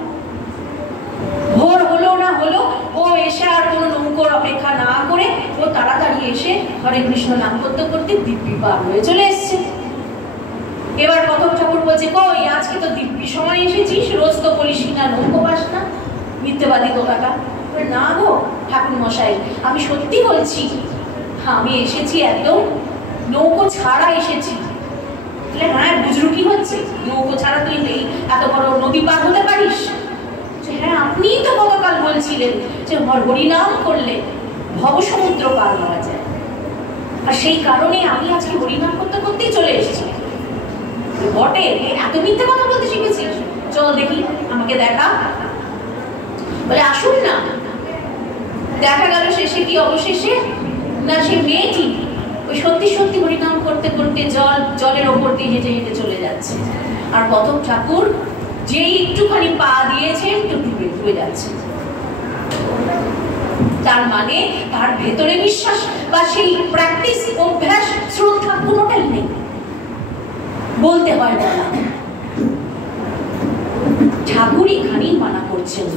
ভোর হলো না হলো, ও এসে আর কোনো নৌকোর অপেক্ষা না করে ও তাড়াতাড়ি এসে হরে কৃষ্ণ নাম করতে করতে দিব্যি পার হয়ে চলে এসছে। এবার কথক ঠাকুর বলছে, কই আজকে তো দিব্যি সময় এসেছিস, রোজ তো বলিস কিনা নৌকো পাস না, মিথ্যেবাদী কোথাকা। না গো ঠাকুর মশাই, আমি সত্যি বলছি, আমি এসেছি একদম নৌকো ছাড়া এসেছি। হ্যাঁ বুঝরু কি হচ্ছে, নৌকো ছাড়া তুই এত বড় নদী পার হতে পারিস? হ্যাঁ আপনিই তো গতকাল বলছিলেন যে হরিনাম করলে ভবসমুদ্র পার হওয়া যায়, আর সেই কারণে আমি আজকে হরিনাম করতে করতেই চলে এসেছি। বটে, এত মিথ্যে কথা বলতে শিখেছিস? চল দেখি, আমাকে দেখা। বলে আসুন না। দেখা গেল শেষে কি অবশেষে না, সে মেয়েটি ওই সত্যি সত্যি হরিনাম করতে করতে জলের ওপর দিয়ে হেঁটে হেঁটে চলে যাচ্ছে, আর কথক ঠাকুর যেই একটুখানি পা দিয়েছে একটু ডুবে যাচ্ছে। তার মানে তার ভেতরে বিশ্বাস বা সেই প্র্যাকটিস, অভ্যাস, শ্রদ্ধা কোনোটাই নেই, বলতে হয় না। ঠাকুর এখানেই মানা করছেন।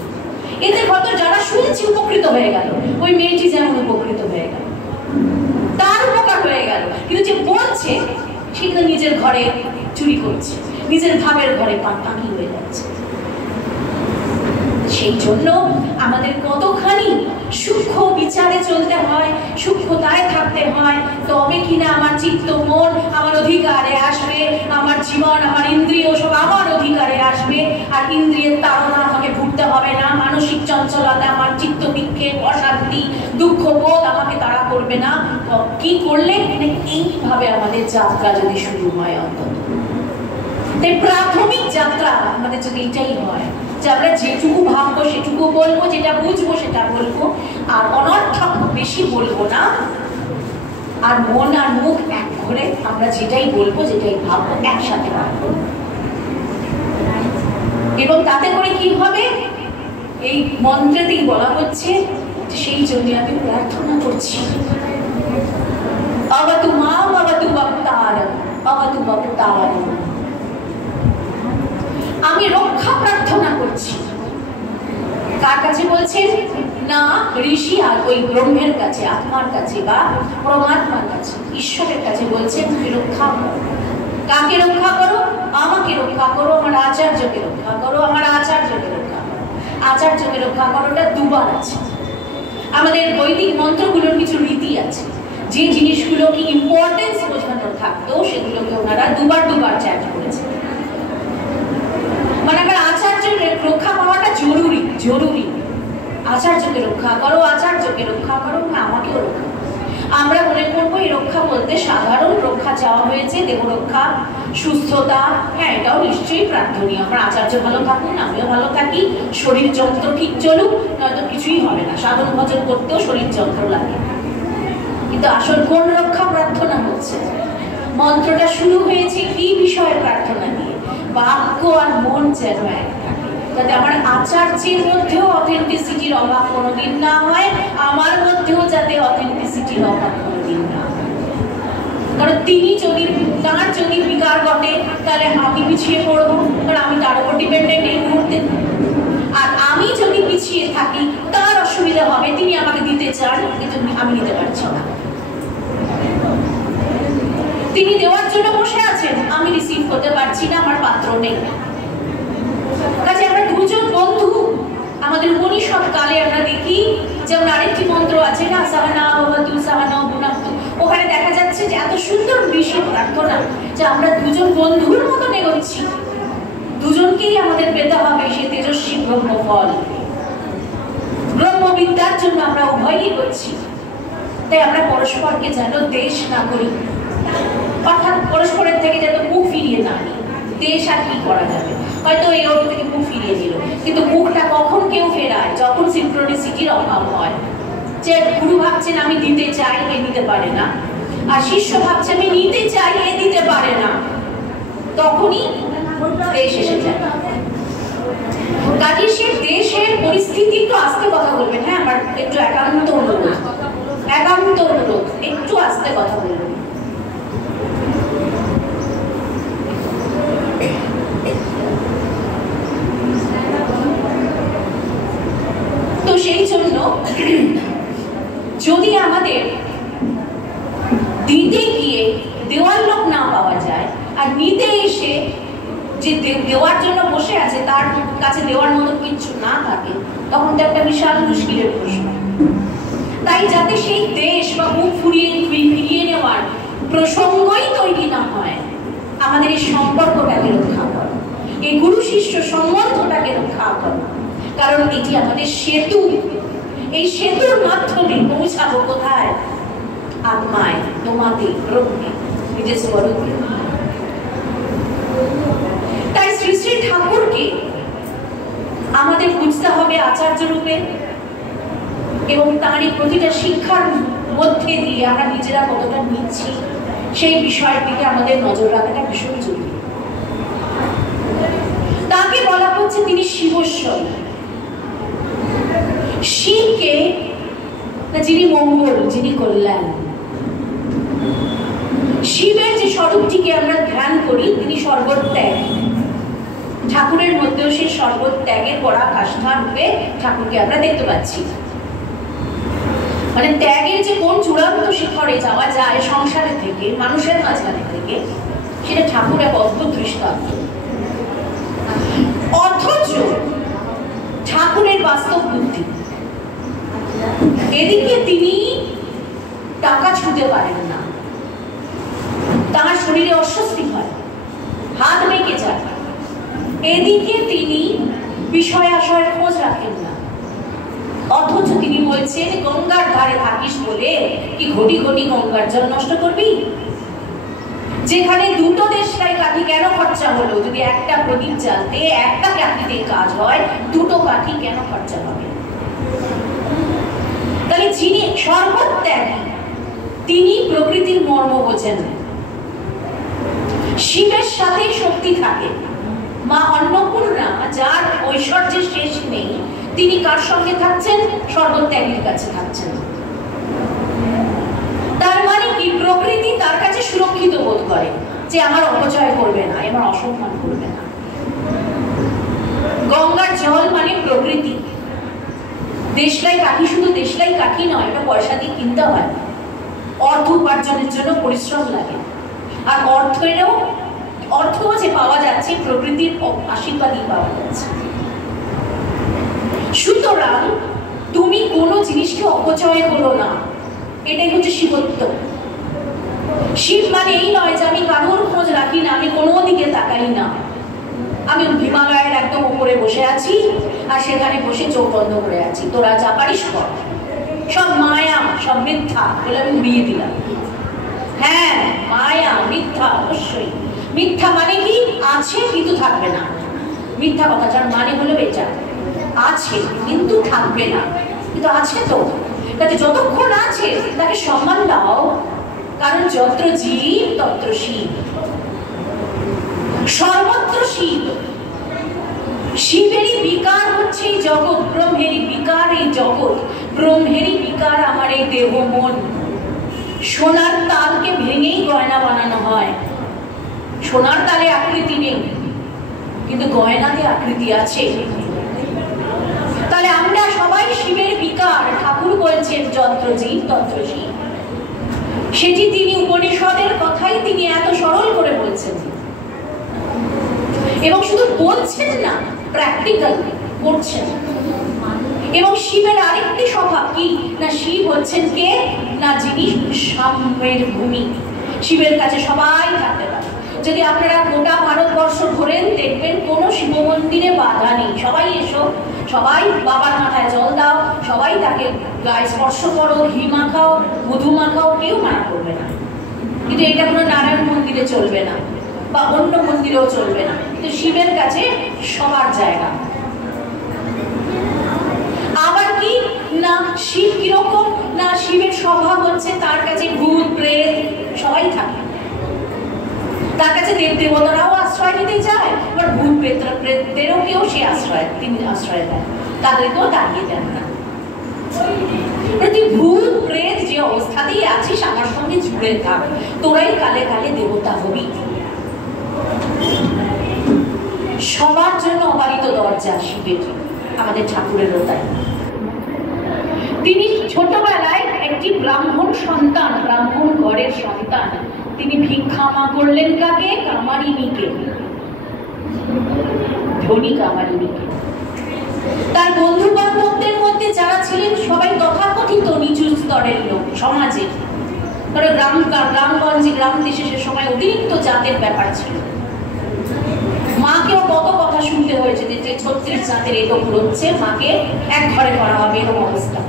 এতে হয়তো যারা শুনছে উপকৃত হয়ে গেল, ওই মেয়েটি যেমন উপকৃত হয়ে গেল, তার উপকার হয়ে গেল, কিন্তু যে বলছে সে তো নিজের ঘরে চুরি করছে, নিজের ভাবের ঘরে পাকি হয়ে যাচ্ছে। সেই জন্য আমাদের কতখানি সূক্ষ্ম বিচারে চলতে হয়, সূক্ষ্মতায় থাকতে হয়, তবে কিনা আমার চিত্ত মন আমার অধিকারে আসবে, আমার জীবন আমার ইন্দ্রিয় সব আমার অধিকারে আসবে, আর ইন্দ্রিয়ের তাড়না আমাকে ভুগতে হবে না, মানসিক চঞ্চলতা, আমার চিত্ত বিক্ষেপ, অশান্তি, দুঃখ বোধ আমাকে তাড়া করবে না। কি করলে এইভাবে আমাদের যাত্রা যদি শুরু হয়, অন্তত তাই প্রাথমিক যাত্রা আমাদের যদি এটাই হয় যে আমরা যেটুকু ভাববো সেটুকু বলবো, যেটা বুঝবো সেটা বলবো, আর অনর্থক বেশি বলবো না, আর মন আর মুখ এক করে আমরা যেটাই বলবো যেটাই ভাববো একসাথে ভাববো। এবং তাতে করে কি হবে, এই মন্ত্রেতেই বলা হচ্ছে, সেই জন্য আমি প্রার্থনা করছি, অবতু মাম অবতু বক্তারম অবতু বক্তারম, আমি রক্ষা প্রার্থনা করছি। কার কাছে বলছেন? না ঋষি আর ওই ব্রহ্মের কাছে, আত্মার কাছে বা পরমাত্মার কাছে, ঈশ্বরের কাছে বলছেন তুমি রক্ষা করো। কাকে রক্ষা করো? আমাকে রক্ষা করো, আমার আচার্যকে রক্ষা করো, আমার আচার্যকে রক্ষা করো। আচার্যকে রক্ষা করাটা দুবার আছে। আমাদের বৈদিক মন্ত্রগুলোর কিছু রীতি আছে, যে জিনিসগুলোকে ইম্পর্টেন্স বোঝানোর থাকতো সেগুলোকে ওনারা দুবার চ্যাট করেছে। মানে আমার আচার্যের রক্ষা পাওয়াটা জরুরি। আচার্যকে রক্ষা করো, আচার্যকে রক্ষা করো, না আমাকেও রক্ষা। আমরা মনে করবো এই রক্ষা বলতে সাধারণ রক্ষা চাওয়া হয়েছে, দেহ রক্ষা, সুস্থতা, হ্যাঁ এটাও নিশ্চয়ই প্রার্থনীয়। আমার আচার্য ভালো থাকুন, আমিও ভালো থাকি, শরীর যন্ত্র ঠিক চলুক, নয়তো কিছুই হবে না। সাধন ভজন করতেও শরীর যন্ত্র লাগে, কিন্তু আসল কোন রক্ষা প্রার্থনা হচ্ছে? মন্ত্রটা শুরু হয়েছে কি বিষয়ে প্রার্থনা দিয়ে? বাক্য আর মন যেন এক থাকে, যাতে আমার আচার্যের মধ্যেও অথেন্টিসিটির অভাব কোনোদিন না হয়, আমার মধ্যেও যাতে অথেন্টিসিটির অভাব কোনোদিন না হয়। কারণ তিনি তার যদি বিকার ঘটে তাহলে আমি পিছিয়ে পড়বো, কারণ আমি তার উপর ডিপেন্ডেন্ট এই মুহূর্তে। আর আমি যদি পিছিয়ে থাকি তার অসুবিধা হবে, তিনি আমাকে দিতে চান কিন্তু আমি নিতে পারছি না। তিনি দেওয়ার জন্য বসে আছেন, আমি রিসিভ করতে পারছি না, আমার পাত্র নেই। কাজে আমরা দুজন বন্ধু, আমাদের উপনিষদ কালে আমরা দেখি, যেমন আরেকটি মন্ত্র আছে না, সাহানা ভবতু সাহানা ভুনাক্তু, ওখানে দেখা যাচ্ছে যে এত সুন্দর ঋষি প্রার্থনা যে আমরা দুজন বন্ধুর মতো এগোচ্ছি, দুজনকেই আমাদের পেতে হবে সে তেজস্বী ব্রহ্মফল। ব্রহ্মবিদ্যার জন্য আমরা উভয়ই করছি, তাই আমরা পরস্পরকে যেন দেশ না করি, অর্থাৎ পরস্পরের থেকে যেন মুখ ফিরিয়ে না নিই। দেশ আর কি করা যাবে, হয়তো এই ওর থেকে মুখ ফিরিয়ে দিল, কিন্তু মুখটা কখন কেউ ফেরায়? যখন সিনক্রোনিসিটির অভাব হয়। যে গুরু ভাবছেন আমি দিতে চাই, এ দিতে পারে না, আর শিষ্য ভাবছে আমি নিতে চাই, এ দিতে পারে না, তখনই দেশ এসে যায়। কাজে সে দেশের পরিস্থিতি একটু আস্তে কথা বলবেন, হ্যাঁ আমার একটু একান্ত অনুরোধ, একটু আস্তে কথা বলবেন। তো সেই জন্য যদি আমাদের দিতে গিয়ে দেওয়ার লোক না পাওয়া যায়, আর নিতে এসে যে দেওয়ার জন্য বসে আছে তার কাছে দেওয়ার মতো কিছু না থাকে, তখন তো একটা বিশাল মুশকিলের প্রশ্ন। তাই যাতে সেই দেশ বা মুখ ফিরিয়ে নেওয়ার প্রসঙ্গই তৈরি না হয়, আমাদের এই সম্পর্কটাকে রক্ষা করা, এই গুরু শিষ্য সম্বন্ধটাকে রক্ষা করা, কারণ এটি আমাদের সেতু। এই সেতুর মাধ্যমে পৌঁছাবো কোথায়? আত্মায়, তোমাতে, ব্রহ্মে, নিজের স্বরূপে। তাই শ্রী শ্রী ঠাকুরকে আমাদের বুঝতে হবে আচার্য রূপে, এবং তাঁরই প্রতিটা শিক্ষার মধ্যে দিয়ে আমরা নিজেরা কতটা নিচ্ছি সেই বিষয়টিকে আমাদের নজর রাখাটা ভীষণ জরুরি। তাকে বলা হচ্ছে তিনি শিবস্বর। শিবকে যিনি মঙ্গল, যিনি কল্যাণ, শিবের যে স্বরূপটিকে আমরা ধ্যান করি তিনি সর্বত্যাগ। ঠাকুরের মধ্যেও সেই সর্বত্যাগের পরাকাষ্ঠা রূপে ঠাকুরকে আমরা দেখতে পাচ্ছি। মানে ত্যাগের যে কোন চূড়ান্ত শিখরে যাওয়া যায় সংসারের থেকে, মানুষের মাঝখানে থেকে, সেটা ঠাকুর এক অদ্ভুত দৃষ্টান্ত। অথচ ঠাকুরের বাস্তব বুদ্ধি, এদিকে তিনি টাকা ছুঁতে পারেন না, তার শরীরে অস্বস্তি হয়, হাত মেকে যায়, এদিকে তিনি বিষয় আশয়ের খোঁজ রাখেন না। অথচ তিনি বলছেন গঙ্গার ধারে থাকিস বলে কি ঘটি ঘটি গঙ্গার জল নষ্ট করবি? যেখানে দুটো দেশলাই কাঠি কেন খরচা হলো? যদি একটা প্রদীপ জ্বালতে একটা কাঠিতে কাজ হয়, দুটো কাঠি কেন খরচা হবে? তাহলে যিনি সর্বত্যাগী তিনি প্রকৃতির মর্ম বোঝেন। শিবের সাথে শক্তি থাকে। মা অন্নপূর্ণা যার ঐশ্বর্যের শেষ নেই, তিনি কার সঙ্গে থাকছেন? সর্বত্যাগীর কাছে থাকছেন। তার মানে কি প্রকৃতি তার কাছে সুরক্ষিত বোধ করে যে আমার অপচয় করবে না, আমার অসম্মান করবে না। গঙ্গার জল মানে প্রকৃতি। দেশলাই কাঠি শুধু দেশলাই কাঠি নয়, এটা পয়সা দিয়ে কিনতে হয়, অর্থ উপার্জনের জন্য পরিশ্রম লাগে, আর অর্থও যে পাওয়া যাচ্ছে প্রকৃতির আশীর্বাদই পাওয়া যাচ্ছে। সুতরাং তুমি কোনো জিনিসকে অপচয় করো না, এটাই হচ্ছে শিবত্ব। শিব মানে এই নয় যে আমি কারোর খোঁজ রাখি না, আমি কোনো দিকে তাকাই না, আমি হিমালয়ের একদম উপরে বসে আছি আর সেখানে বসে চোখ বন্ধ করে আছি, তোরা যা পারিস কর, সব মায়া, সব মিথ্যা বলে আমি উড়িয়ে দিলাম। হ্যাঁ, মায়া মিথ্যা, অবশ্যই মিথ্যা মানে কি? আছে কিন্তু থাকবে না। মিথ্যা কথা যার মানে হলো এটা, আছে কিন্তু থাকবে না, কিন্তু আছে তো, তাতে যতক্ষণ আছে তাকে সম্মান দাও, কারণ যত্র জীব তত্র শিব, সর্বত্র শিব। শিবেরই বিকার হচ্ছে এই জগৎ, ব্রহ্মেরই বিকার এই জগৎ, ব্রহ্মেরই বিকার আমার এই দেহ মন। সোনার তালকে ভেঙেই গয়না বানানো হয়। সোনার তালে আকৃতি নেই, কিন্তু গয়নাতে আকৃতি আছে। তাহলে আমরা সবাই শিবের বিকার। ঠাকুর বলছেন যত্র জীব তত্র শিব, সেটি তিনি উপনিষদের কথাই তিনি এত সরল করে বলছেন, এবং শুধু বলছেন না, প্র্যাকটিক্যাল করছেন। এবং শিবের আরেকটি স্বভাব কি না, শিব হচ্ছেন কে না, যিনি সাম্যের ভূমি। শিবের কাছে সবাই থাকতে পারে। যদি আপনারা গোটা ভারতবর্ষ ঘোরেন দেখবেন কোনো শিব মন্দিরে বাধা নেই, সবাই এসো, সবাই বাবার মাথায় জল দাও, সবাই তাকে গায়ে স্পর্শ করো, ঘি মাখাও, মধু মাখাও, কেউ মানা করবে না। কিন্তু এটা কোনো নারায়ণ মন্দিরে চলবে না, বা অন্য মন্দিরেও চলবে না, কিন্তু শিবের কাছে সবার জায়গা। আবার কি না, শিব কিরকম না, শিবের স্বভাব হচ্ছে তার কাছে ভূত প্রেত সবাই থাকে, তার কাছে দেব দেবতারাও আশ্রয় নিতে চায়, আবার ভূত প্রেতদেরও কেউ সে আশ্রয়, তিনি আশ্রয় দেন, তাদেরকেও দাঁড়িয়ে দেন না। ভূত প্রেত যে অবস্থাতেই আছিস আমার সঙ্গে জুড়ে থাক, তোরাই কালে কালে দেবতা হবি। সবার জন্য অবারিত দরজা শিবের, আমাদের ঠাকুরেরও তাই। তিনি ছোটবেলায় একটি ব্রাহ্মণ সন্তান, ব্রাহ্মণ ঘরের সন্তান, তিনি ভিক্ষা মা করলেন কাকে? কামারিনীকে, ধনী কামারিনীকে। তার বন্ধু বান্ধবদের মধ্যে যারা ছিলেন সবাই তথাকথিত নিচু স্তরের লোক সমাজে, কারণ গ্রামগঞ্জে গ্রাম দেশে সে সময় অতিরিক্ত জাতের ব্যাপার ছিল। মাকেও কত কথা শুনতে হয়েছে যে 36 জাতের এত হচ্ছে, মাকে এক ঘরে করা হবে, এরকম অবস্থা।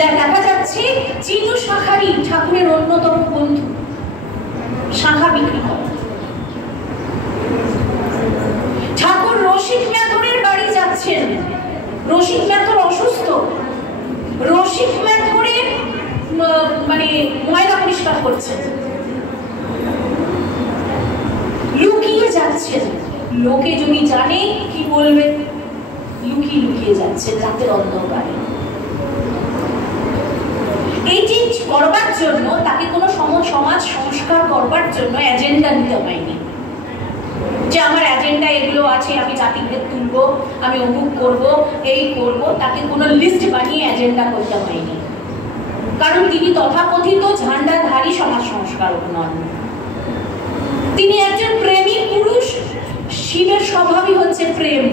দেখা যাচ্ছে চিনু শাঁখারি ঠাকুরের অন্যতম বন্ধু, শাঁখা বিক্রি করে। ঠাকুর রসিক ম্যাথরের বাড়ি যাচ্ছেন, রসিক ম্যাথর অসুস্থ, রসিক ম্যাথরের মানে ময়লা পরিষ্কার করছেন, লুকিয়ে যাচ্ছেন। লোকে যদি জানে কি বলবে, লুকিয়ে লুকিয়ে যাচ্ছেন রাতের অন্ধকারে। এইটি করবার জন্য তাকে কোনো সমাজ সংস্কার করবার জন্য এজেন্ডা নিতে হয়নি, যে আমার এজেন্ডা এগুলো আছে, আমি জাতিভেদ তুলবো, আমি অমুক করব, এই করব, তাকে কোনো লিস্ট বানিয়ে এজেন্ডা করতে হয়নি, কারণ তিনি তথাকথিত ঝান্ডাধারী সমাজ সংস্কারক নন। তিনি একজন প্রেমিক পুরুষ, শিবের স্বভাবই হচ্ছে প্রেম।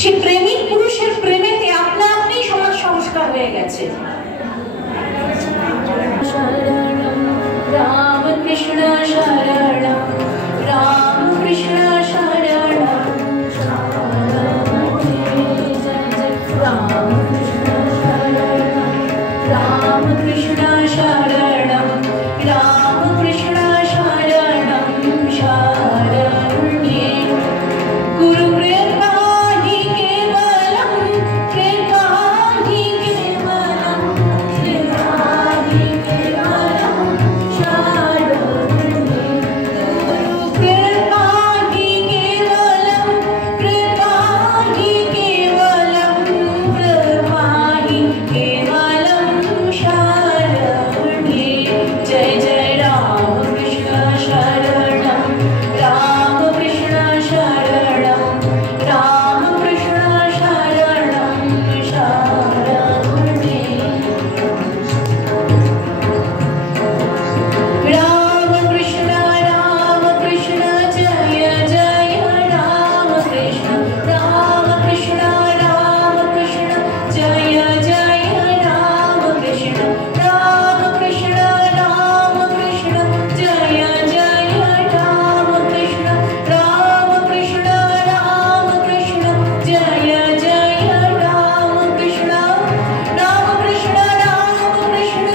সে প্রেমিক পুরুষের প্রেমেতে আপনা আপনি সমাজ সংস্কার হয়ে গেছে। শরণম রাম কৃষ্ণ শরণম, রাম কৃষ্ণ শরণম, রাম কৃষ্ণ শরণম, রাম কৃষ্ণ শরণম, রাম কৃষ্ণ শরণম শরণ্যে। গুরু কৃপা হি কেবলম, কৃপা হি কেবলম, কৃপা হি কেবলম শরণ্যে। গুরু কৃপা হি কেবলম, কৃপা হি কেবলম, কৃপা হি কেবলম শরণ্যে। জয় জয় রাম কৃষ্ণ শরণম, রাম কৃষ্ণ শরণম, রাম কৃষ্ণ শরণম শরণ্যে। রাম কৃষ্ণ জয় জয় রাম কৃষ্ণ, রাম কৃষ্ণ জয় জয় রাম কৃষ্ণ, রাম কৃষ্ণ জয় জয় রাম কৃষ্ণ, রাম কৃষ্ণ জয় জয় রাম কৃষ্ণ, রাম কৃষ্ণ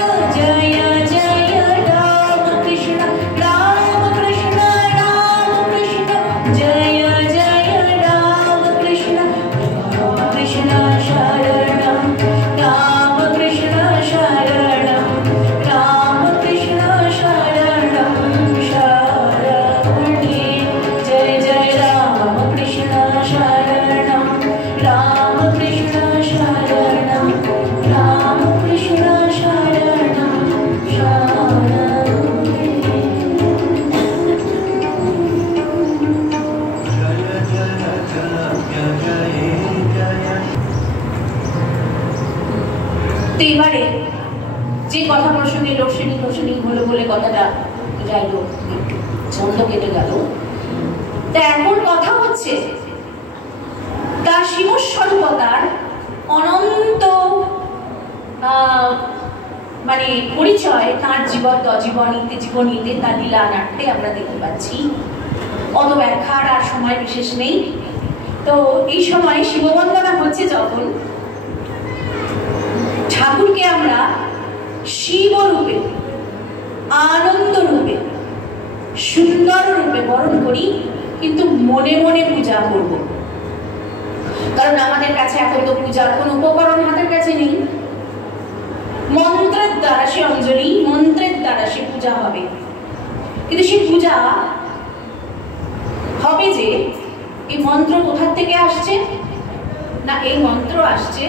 জয় জয় রাম কৃষ্ণ, রাম কৃষ্ণ জয় জয় রাম কৃষ্ণ। কৃষ্ণ শরণম, রাম কৃষ্ণ শরণম, রাম কৃষ্ণ শরণম শরণ্যে। জয় জয় রাম কৃষ্ণ শরণম, রাম কৃষ্ণ শরণম, রাম কৃষ্ণ শরণম শরণ্যে। তো এবারে যে কথা প্রসঙ্গে লোডশেডিং হলো বলে কথাটা যাই হোক ছন্দ কেটে গেল, তা এখন কথা হচ্ছে তার শিবস্বরূপতার অনন্ত মানে পরিচয় তার জীবনীতে তার লীলা নাট্যে আমরা দেখতে পাচ্ছি। অত ব্যাখ্যার আর সময় বিশেষ নেই। তো এই সময় শিববন্দনা হচ্ছে যখন, ঠাকুরকে আমরা শিবরূপে, আনন্দ রূপে, সুন্দর রূপে বরণ করি, কিন্তু মনে মনে পূজা করব, কারণ আমাদের কাছে এখন তো পূজার কোনো উপকরণ হাতের কাছে নেই। মন্ত্রের দ্বারা সে অঞ্জলি, মন্ত্রের দ্বারা সে পূজা হবে, কিন্তু সেই পূজা হবে যে এই মন্ত্র কোথা থেকে আসছে না, এই মন্ত্র আসছে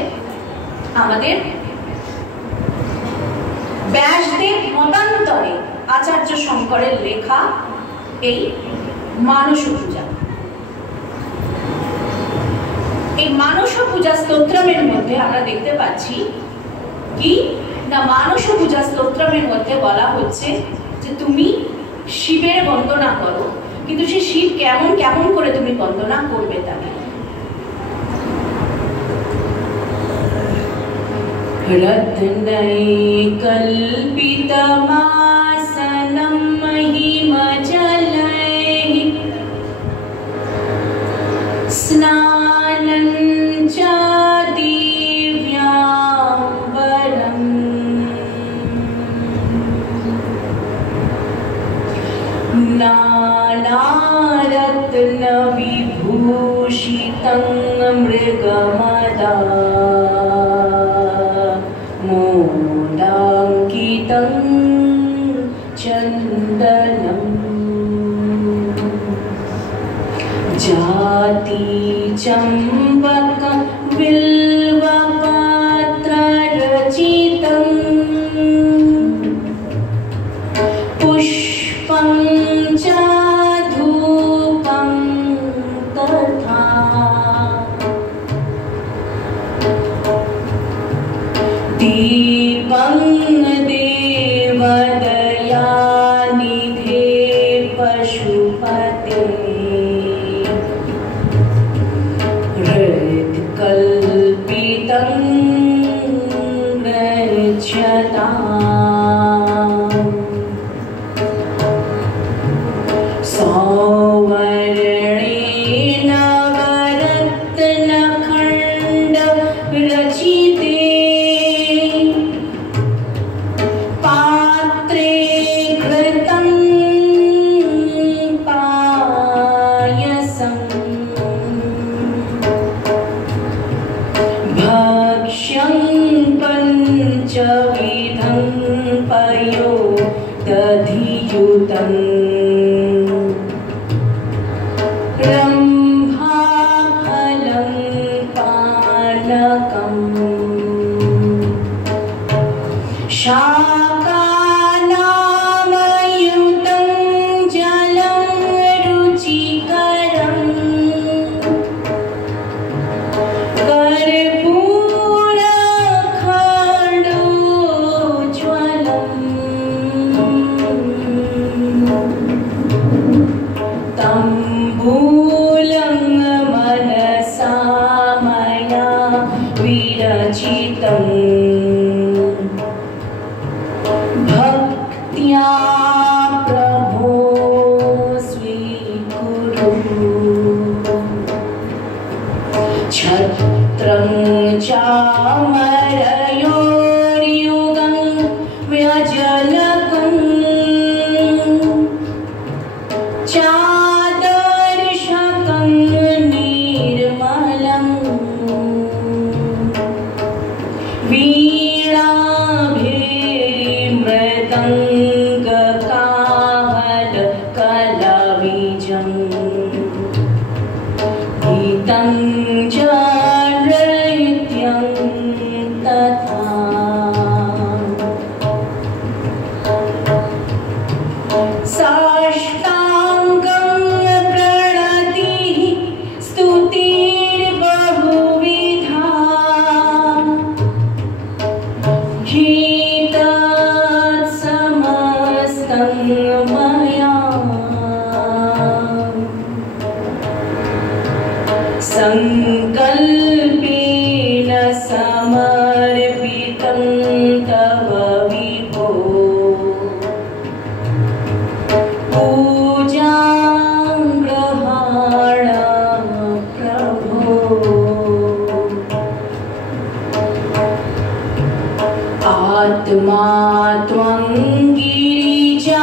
আমাদের ব্যাসদেব মতান্তরে আচার্য শঙ্করের লেখা এই মানস পূজা। এই মানস পূজা স্তোত্রমের মধ্যে আমরা দেখতে পাচ্ছি কি না, মানস পূজা স্তোত্রমের মধ্যে বলা হচ্ছে যে তুমি শিবের বন্দনা করো, কিন্তু সে শিব কেমন কেমন করে তুমি বন্দনা করবে তাকে। রত্নৈকল্পিতমাসনম মহিমজলैः স্নানং চ দিব্যাম্বরম নানারত্নবিভূষিतं মৃগমদা মোদাঙ্কিतं চন্দনম জাতি চম্বক বিল্বপত্র রচিতম পুষ্পং চ ধূপং তথা দীপং দেবদয়ানিধে পশুপতে হৃৎকল্পিतं গচ্ছতাम् सौवर्णेन नवरत्नखण्ड रचिते पात्रे घृतं पायसम् भक्ष्यं पञ्चविधं पयोदधियुतम् रम्भाफलं पानकम् शाकानामयुतं जलं रुचिकरम् कर्पूरखण्डोज्ज्वलम् तम्बूलं मनसा मया विरचितं भक्त्या प्रभो स्वीकुरु छत्रं चामरयोर्युगं व्यजनकम् चादर्शकं निर्मलं वीणाभिर्मृदङ्गकाहलकलवीजं गीतं च नृत्यं तथा साष्टाङ्गं प्रणतिः स्तुतिर्बहुविधा गीतात्समस्तं मया सङ्कल्पेन समर्पितं तव विभो पूजां गृहाण प्रभो आत्मा त्वं गिरिजामतिः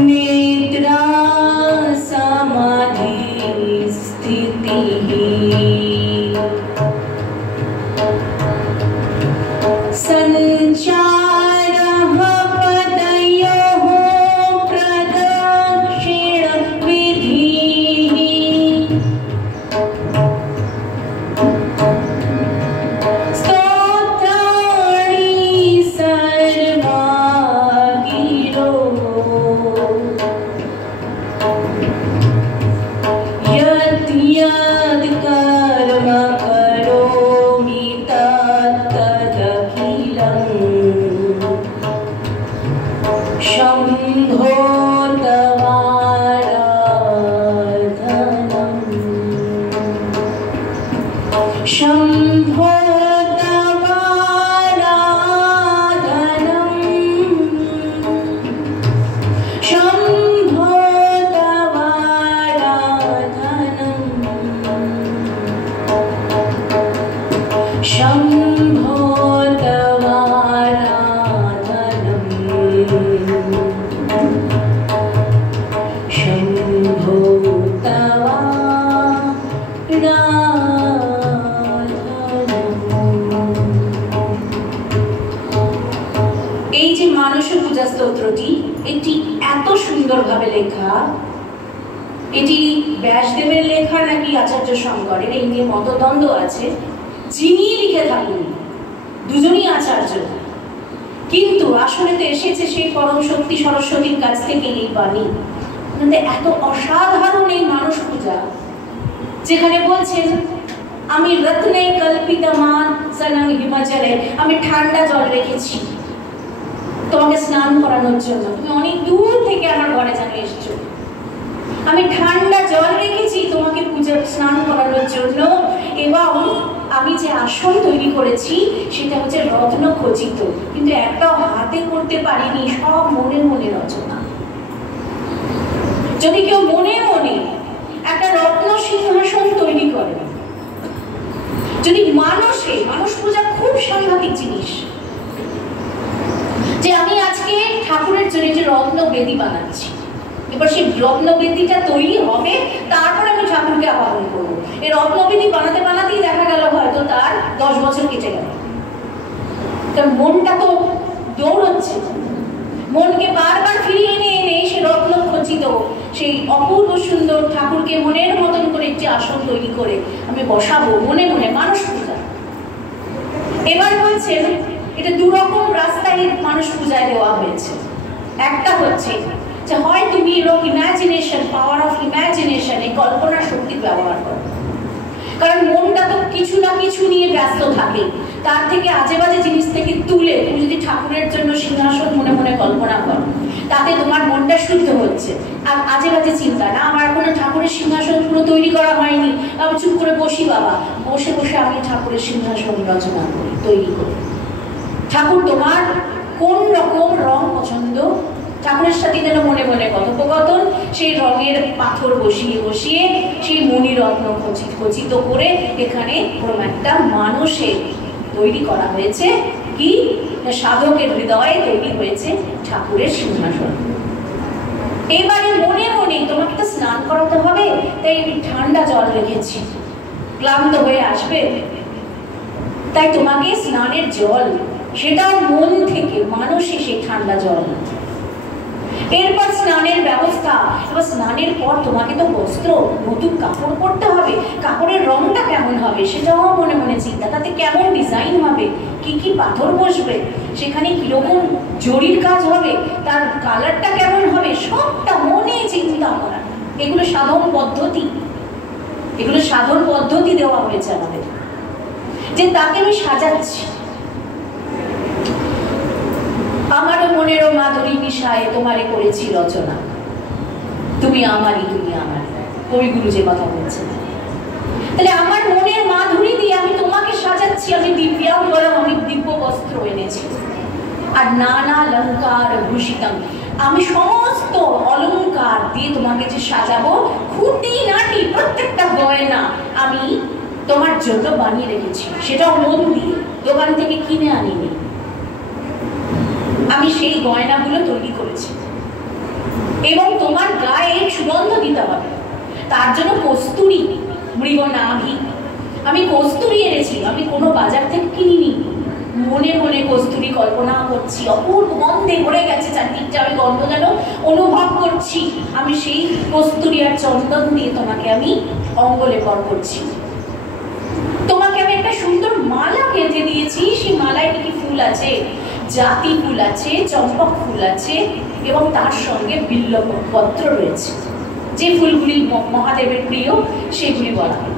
निद्रा समाधि स्थितिः संचारः पदयोः प्रदक्षिण विधिः स्तोत्राणि सर्वा गिरो यत् यत् कर्म करोमि तत्तदखिलं शम्भो तवाराधनम् शम्भो तवाराधनम् शम्भो तवाराधनम् शम्भो तवाराधनम् शम्भो तवाराधनम्। এই যে মানস পূজা স্তোত্রটি এটি এত সুন্দরভাবে লেখা, এটি ব্যাসদেবের লেখা নাকি আচার্য শঙ্করের এই নিয়ে মতদ্বন্দ্ব আছে। যিনি লিখে থাকুন দুজনই আচার্য, কিন্তু আসলে তো এসেছে সেই পরম শক্তি সরস্বতীর কাছ থেকে এই বাণী। এত অসাধারণ এই মানস পূজা, যেখানে বলছেন আমি রত্নে কল্পিত মান সনং হিমাচলে, আমি ঠান্ডা জল রেখেছি তোমাকে স্নান করানোর জন্য, তুমি অনেক দূর থেকে আমার ঘরে যেন এসছো, আমি ঠান্ডা জল রেখেছি তোমাকে পূজা স্নান করানোর জন্য, এবং আমি যে আসন তৈরি করেছি সেটা হচ্ছে রত্ন খচিত, কিন্তু একটাও হাতে করতে পারিনি, সব মনে মনে রচনা। যদি কেউ মনে মনে একটা রত্ন সিংহাসন তৈরি করে, যদি মানুষ পূজা খুব সাংঘাতিক জিনিস, যে আমি আজকে ঠাকুরের জন্য যে রত্ন বেদি বানাচ্ছি, এবার সেই রত্ন বেদিটা তৈরি হবে, তারপরে আমি ঠাকুরকে আবাহন করবো। এই রত্ন বেদি বানাতে বানাতেই দেখা গেল হয়তো তার 10 বছর কেটে গেল, তার মনটা তো দৌড়চ্ছে, মনকে বারবার ফিরিয়ে এনে এনে সে রত্ন খচিত সেই অপূর্ব সুন্দর ঠাকুরকে মনের মতন করে একটি আসন তৈরি করে আমি বসাবো মনে মনে মানুষ পূজা। এবার বলছেন এটা দুরকম রাস্তায় মানুষ পূজায় দেওয়া হয়েছে। একটা হচ্ছে যে হয় তুমি এরকম ইমাজিনেশন, পাওয়ার অফ ইমাজিনেশন, এই কল্পনা শক্তি ব্যবহার করো, কারণ মনটা তো কিছু না কিছু নিয়ে ব্যস্ত থাকে, তার থেকে আজে বাজে জিনিস থেকে তুলে তুমি যদি ঠাকুরের জন্য সিংহাসন মনে মনে কল্পনা করো, তাতে তোমার মনটা শুদ্ধ হচ্ছে। আর আজে বাজে চিন্তা না, আমার এখনো ঠাকুরের সিংহাসন পুরো তৈরি করা হয়নি, আমি চুপ করে বসি বাবা, বসে বসে আমি ঠাকুরের সিংহাসন রচনা করি, তৈরি করি। ঠাকুর তোমার কোন রকম রং পছন্দ, ঠাকুরের সাথে যেন মনে মনে কথোপকথন, সেই রঙের পাথর বসিয়ে বসিয়ে সেই মণিরত্ন খচিত করে এখানে একটা মানুষের তৈরি করা হয়েছে, কি সাধকের হৃদয়ে তৈরি হয়েছে ঠাকুরের সিংহাসন। এবারে মনে মনে তোমাকে তো স্নান করাতে হবে, তাই আমি ঠান্ডা জল রেখেছি, ক্লান্ত হয়ে আসবে, তাই তোমাকে স্নানের জল, সেটাও মন থেকে মানুষে সেই ঠান্ডা জল। এরপর স্নানের ব্যবস্থা, এবার স্নানের পর তোমাকে তো বস্ত্র নতুন কাপড় পরতে হবে, কাপড়ের রংটা কেমন হবে সেটাও মনে মনে চিন্তা, তাতে কেমন ডিজাইন হবে, কি কি পাথর বসবে, সেখানে কিরকম জরির কাজ হবে, তার কালারটা কেমন হবে, সবটা মনে চিন্তা করা। এগুলো সাধন পদ্ধতি, এগুলো সাধন পদ্ধতি দেওয়া হয়েছে আমাদের, যে তাকে আমি সাজাচ্ছি। আমারও মনেরও মাধুরী মিশায় তোমারে করেছি রচনা, তুমি আমারই তুমি আমার, কবিগুরু যে কথা বলছেন। তাহলে আমার মনের মাধুরী দিয়ে আমি তোমাকে সাজাচ্ছি, আমি দিব্যাঙ্গরম, আমি দিব্য বস্ত্র এনেছি, আর নানা অলঙ্কার ভূষিতম, আমি সমস্ত অলঙ্কার দিয়ে তোমাকে যে সাজাবো, খুঁটি নাটি প্রত্যেকটা গয়না আমি তোমার জন্য বানিয়ে রেখেছি, সেটাও মন দিয়ে, দোকান থেকে কিনে আনিনি, আমি সেই গয়নাগুলো তৈরি করেছি। এবং তোমার গায়ে সুগন্ধ দিতে হবে। তার জন্য কস্তুরী, মৃগনাভি, আমি কস্তুরী এনেছি, আমি কোনো বাজার থেকে কিনিনি। মনে মনে কস্তুরী কল্পনা করছি, অপূর্ব গন্ধে ভরে গেছে চারদিকটা, আমি গন্ধ যেন অনুভব করছি। আমি সেই কস্তুরী আর চন্দন দিয়ে তোমাকে আমি অঙ্গলেপন করছি। তোমাকে আমি একটা সুন্দর মালা গেঁথে দিয়েছি, সেই মালায় কি কি ফুল আছে? জাতি ফুল আছে, চম্পক ফুল আছে এবং তার সঙ্গে বিল্লপত্র রয়েছে, যে ফুলগুলি মহাদেবের প্রিয় সেগুলি বলা হয়।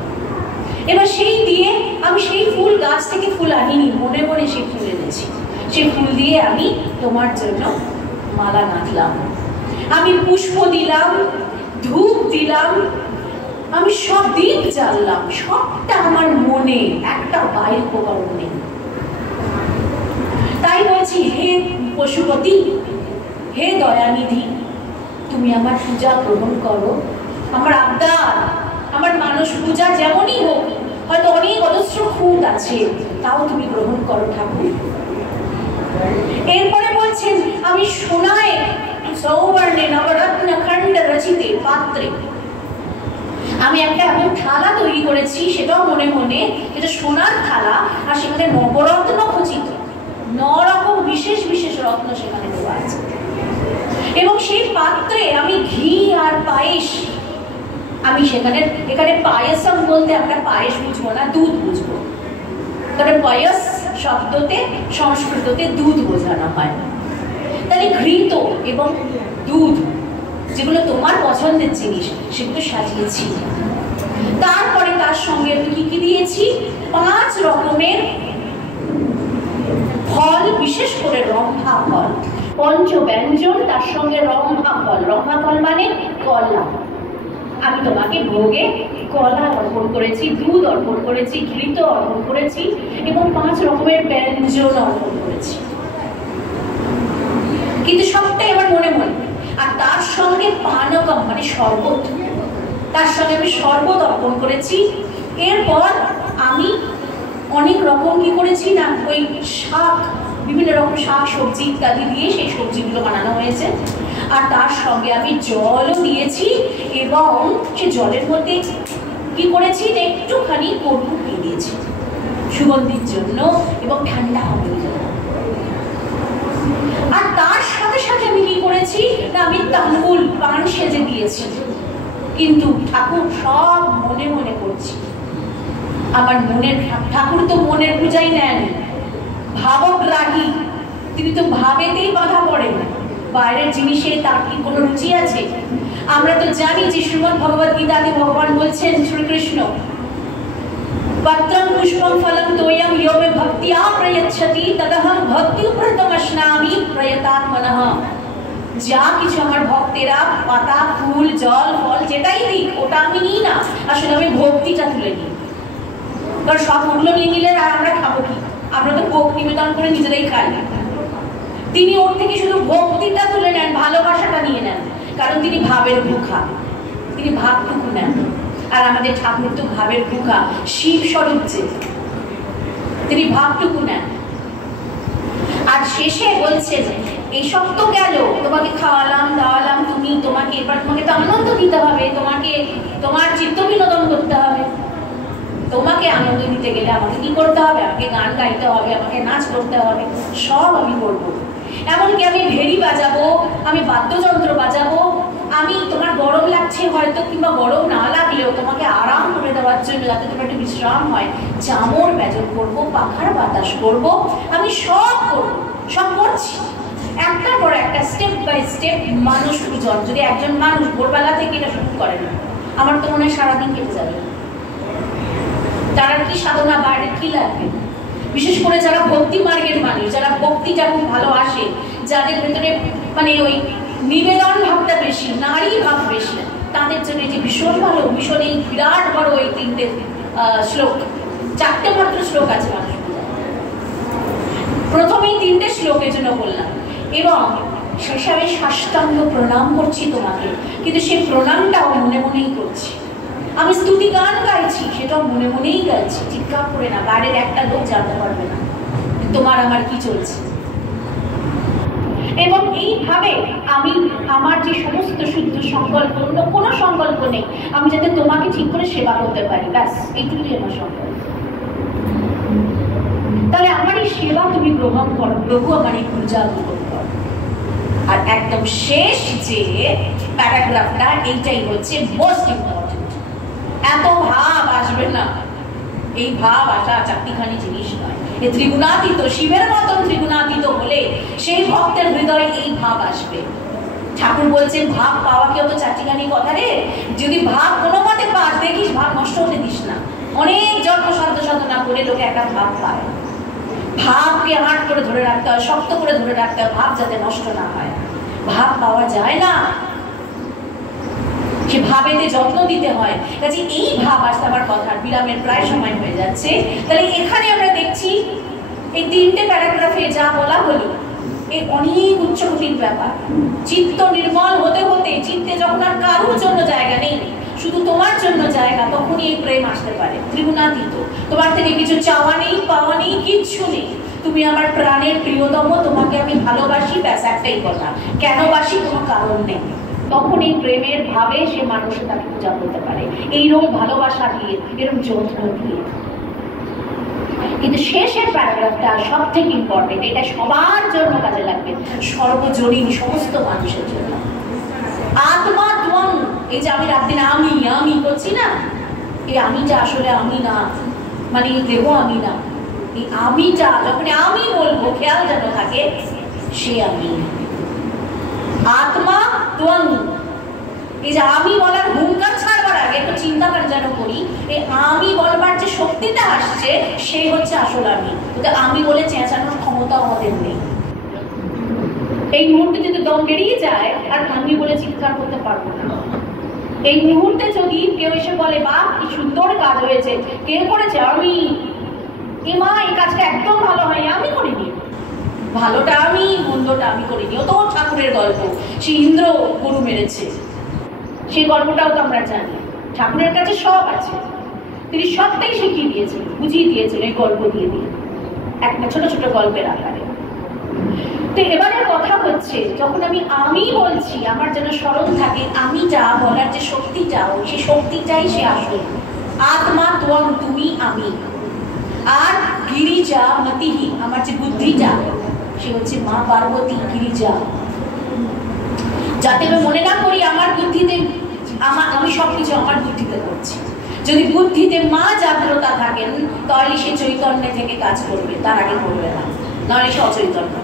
এবার সেই দিয়ে আমি সেই ফুল গাছ থেকে ফুল আনিনি, মনে মনে সেই ফুল এনেছি। সেই ফুল দিয়ে আমি তোমার জন্য মালা গাঁথলাম, আমি পুষ্প দিলাম, ধূপ দিলাম, আমি সব দীপ জ্বাললাম, সবটা আমার মনে, একটা বাইর উপকরণ নেই। তাই বলছি, হে পশুপতি, হে দয়ানিধি, তুমি আমার পূজা গ্রহণ করো। আমার আবদার, আমার মানস পূজা যেমনই হোক, হয়তো অনেক অজস্র খুঁত আছে, তাও তুমি গ্রহণ করো ঠাকুর। এরপরে বলছেন, আমি সোনায় সৌবর্ণে নবরত্ন খণ্ড রচিতে পাত্রে, আমি একটা এমন থালা তৈরি করেছি, সেটাও মনে মনে, এটা সোনার থালা, আর সেখানে নবরত্ন খচিত, 9 রকম বিশেষ বিশেষ রত্ন সেখানে দেওয়া আছে। এবং সেই পাত্রে আমি ঘি আর পায়েস, আমি সেখানে, এখানে পায়েসম বলতে আমরা পায়েস বুঝবো না, দুধ বুঝবো। কারণ পায়েস শব্দতে সংস্কৃততে দুধ বোঝানো হয়। তাহলে ঘৃত এবং দুধ, যেগুলো তোমার পছন্দের জিনিস, সেগুলো সাজিয়েছি। তারপরে তার সঙ্গে আমি কি কি দিয়েছি? 5 রকমের ফল, বিশেষ করে রম্ভা ফল, পঞ্চব্যঞ্জন, তার সঙ্গে রম্ভা ফল। রম্ভা ফল মানে কলা। আমি তোমাকে ভোগে কলা অর্পণ করেছি, দুধ অর্পণ করেছি, ঘৃত অর্পণ করেছি এবং 5 রকমের ব্যঞ্জন অর্পণ করেছি, কিন্তু সবটাই আমার মনে মনে। আর তার সঙ্গে পানকম মানে শরবত, তার সঙ্গে আমি শরবত অর্পণ করেছি। এরপর আমি অনেক রকম কি করেছি না, ওই শাক, বিভিন্ন রকম শাক সবজি ইত্যাদি দিয়ে সেই সবজিগুলো বানানো হয়েছে। আর তার সঙ্গে আমি জলও দিয়েছি এবং সে জলের মধ্যে কি করেছি, একটুখানি কর্পূর দিয়ে দিয়েছি সুগন্ধির জন্য এবং ঠান্ডা হবে জন্য। আর তার সাথে সাথে আমি কি করেছি না, আমি তাম্বুল পান সেজে দিয়েছি। কিন্তু ঠাকুর সব মনে মনে করছি। আমার মনের ঠাকুর তো মনের পূজাই নেন, ভাবগ্রাহী, তিনি তো ভাবেতেই বাধা পড়েন। বাইরের জিনিসে তার কি কোনো রুচি আছে? আমরা তো জানি যে শ্রীমদ্ ভগবদ গীতাতে ভগবান বলছেন, শ্রীকৃষ্ণ, পত্রং পুষ্পং ফলং তোয়ং ইয়ো মে ভক্তিয়া প্রয়চ্ছতি তদহং ভক্তিপ্রতমস্নামি প্রয়তাত্মনঃ। যা কিছু আমার ভক্তেরা পাতা, ফুল, জল, ফল যেটাই দিক, ওটা আমি নিই না, আসলে আমি ভক্তিটা তুলে নিই। কারণ সবগুলো নিয়ে নিলে আর আমরা খাবো কি? আমরা তো ভোগ নিবেদন করে নিজেরাই খাই। তিনি ওর থেকে শুধু ভক্তিটা তুলে নেন, ভালোবাসাটা নিয়ে নেন, কারণ তিনি ভাবের ভুখা, তিনি ভাবটুকু নেন। আর আমাদের ঠাকুর তো ভাবের ভুখা, শিব স্বরূপ যে, তিনি ভাবটুকু নেন। আর শেষে বলছেন, এইসব তো গেল, তোমাকে খাওয়ালাম দাওয়ালাম, তুমি তোমাকে এবার তোমাকে তো আনন্দ দিতে হবে, তোমাকে তোমার চিত্ত বিনোদন করতে হবে। তোমাকে আনন্দ দিতে গেলে আমাকে কি করতে হবে? আমাকে গান গাইতে হবে, আমাকে নাচ করতে হবে, সব আমি করবো। এমনকি আমি ভেড়ি বাজাবো, আমি বাদ্যযন্ত্র বাজাবো, আমি তোমার গরম লাগছে হয়তো, কিংবা গরম না লাগলেও তোমাকে আরাম করে দেওয়ার জন্য, যাতে তোমার একটু বিশ্রাম হয়, চামর ব্যজন করবো, পাখার বাতাস করবো, আমি সব করবো, সব করছি। একটার পর একটা, স্টেপ বাই স্টেপ মানুষ পূজন। যদি একজন মানুষ ভোরবেলা থেকে এটা শুরু করেন, আমার তো মনে হয় সারাদিন কেটে যাবে। তারা কি সাধনা, বাইরে কি লাগবে? বিশেষ করে যারা ভক্তি মার্গের মানুষ, যারা ভক্তিটা খুব ভালোবাসে, যাদের ভেতরে মানে ওই নিবেদন ভাবটা বেশি, নারী ভাব বেশি, তাদের জন্য যে ভীষণ ভালো, ভীষণ এই বিরাট বড় এই 3টে শ্লোক, 4টে মাত্র শ্লোক আছে মানুষ। প্রথমেই 3টে শ্লোকের জন্য বললাম, এবং শেষে আমি সাষ্টাঙ্গ প্রণাম করছি তোমাকে, কিন্তু সেই প্রণামটাও মনে মনেই করছি। আমি স্তুতি গান গাইছি, সেটাও মনে মনেই গাইছি, চিৎকার করে না, বাইরের একটা লোক জানতে পারবে না তোমার আমার কি চলছে। এবং এইভাবে আমি আমার যে সমস্ত সংকল্প, অন্য কোনো সংকল্প নেই, আমি যাতে তোমাকে ঠিক করে সেবা করতে পারি, ব্যাস এইটুকুই আমার সংকল্প। তাহলে আমার এই সেবা তুমি গ্রহণ করো প্রভু, আমার এই পূজা গ্রহণ করো। আর একদম শেষ যে প্যারাগ্রাফটা, এইটাই হচ্ছে মোস্ট ইম্পর্টেন্ট। এত ভাব আসবে না, এই ভাব আসা চারটিখানি জিনিস নয়। এই ত্রিগুণাতীত, শিবের মতন ত্রিগুণাতীত হলে সেই ভক্তের হৃদয়ে এই ভাব আসবে। ঠাকুর বলছেন ভাব পাওয়া কেউ তো চারটিখানি কথা রে, যদি ভাব কোনো মতে পাস, দেখিস ভাব নষ্ট হতে দিস না। অনেক যত্ন সাধ্য সাধনা করে লোকে একটা ভাব পায়। ভাবকে হাট করে ধরে রাখতে হয়, শক্ত করে ধরে রাখতে হয়, ভাব যাতে নষ্ট না হয়। ভাব পাওয়া যায় না, সে ভাবেতে যত্ন দিতে হয়। কাজে এই ভাব আসতে আমার কথার বিরামের প্রায় সময় হয়ে যাচ্ছে। তাহলে এখানে আমরা দেখছি এই তিনটে প্যারাগ্রাফে যা বলা হলো, এই অনেক উচ্চকোটির ব্যাপার। চিত্ত নির্মল হতে হতে, চিত্তে যখন আর কারোর জন্য জায়গা নেই, শুধু তোমার জন্য জায়গা, তখনই এই প্রেম আসতে পারে। ত্রিগুণাতীত, তোমার থেকে কিছু চাওয়া নেই, পাওয়া নেই, কিচ্ছু নেই। তুমি আমার প্রাণের প্রিয়তম, তোমাকে আমি ভালোবাসি, ব্যাস একটাই কথা। কেন বাসি কোনো কারণ নেই। তখন এই প্রেমের ভাবে সে মানুষের তাকে পূজা করতে পারে, এইরকম ভালোবাসা দিয়ে, এরকম যত্ন দিয়ে। কিন্তু শেষের প্যারাগ্রাফটা সব থেকে ইম্পর্টেন্ট, এটা সবার জন্য কাজে লাগবে, সর্বজনীন সমস্ত মানুষের জন্য। আত্মা ত্বং, এই যে আমি রাত দিন আমি আমি করছি না, এই আমিটা আসলে আমি না, মানে দেহ আমি না। এই আমিটা যখন আমি বলবো, খেয়াল যেন থাকে, সে আমি। আত্মা ত্বং, এই যে আমি বলার হুঙ্কার ছাড়বার আগে একটু চিন্তা করে যেন করি, এই আমি বলবার যে শক্তিটা আসছে, সে হচ্ছে আসল আমি। আমি বলে চেঁচানোর ক্ষমতা আমাদের নেই। এই মুহূর্তে যদি দম বেরিয়ে যায়, আর আমি বলে চিৎকার করতে পারবো না। এই মুহূর্তে যদি কেউ এসে বলে বা কি সুন্দর কাজ হয়েছে, কে করেছে? আমি। মা এই কাজটা একদম ভালো হয়নি, আমি করিনি। ভালোটা আমি, মন্দটা আমি করিনি। ও তো ঠাকুরের গল্প, সে ইন্দ্র গরু মেরেছে, সেই গল্পটাও তো আমরা জানি। ঠাকুরের কাছে সব আছে, তিনি সবটাই শিখিয়ে দিয়েছেন, বুঝিয়ে দিয়েছেন এই গল্প দিয়ে দিয়ে, একটা ছোট ছোট গল্পের আকারে। তো এবারে কথা হচ্ছে, যখন আমি বলছি, আমার যেন স্মরণ থাকে আমিটা বলার যে শক্তিটা, সেই শক্তিটাই সে আসল। আত্মা ত্বং, তুমি আমি। আর গিরিজা মতিহি, আমার যে বুদ্ধিটা, সে হচ্ছে মা পার্বতী গিরিজা। যাতে আমি মনে না করি আমার বুদ্ধিতে, আমি সবকিছু আমার বুদ্ধিতে করছি। যদি বুদ্ধিতে মা জাগ্রতা থাকেন, তাহলে সে চৈতন্যে থেকে কাজ করবে, তার আগে করবে না, নাহলে সে অচৈতন্য।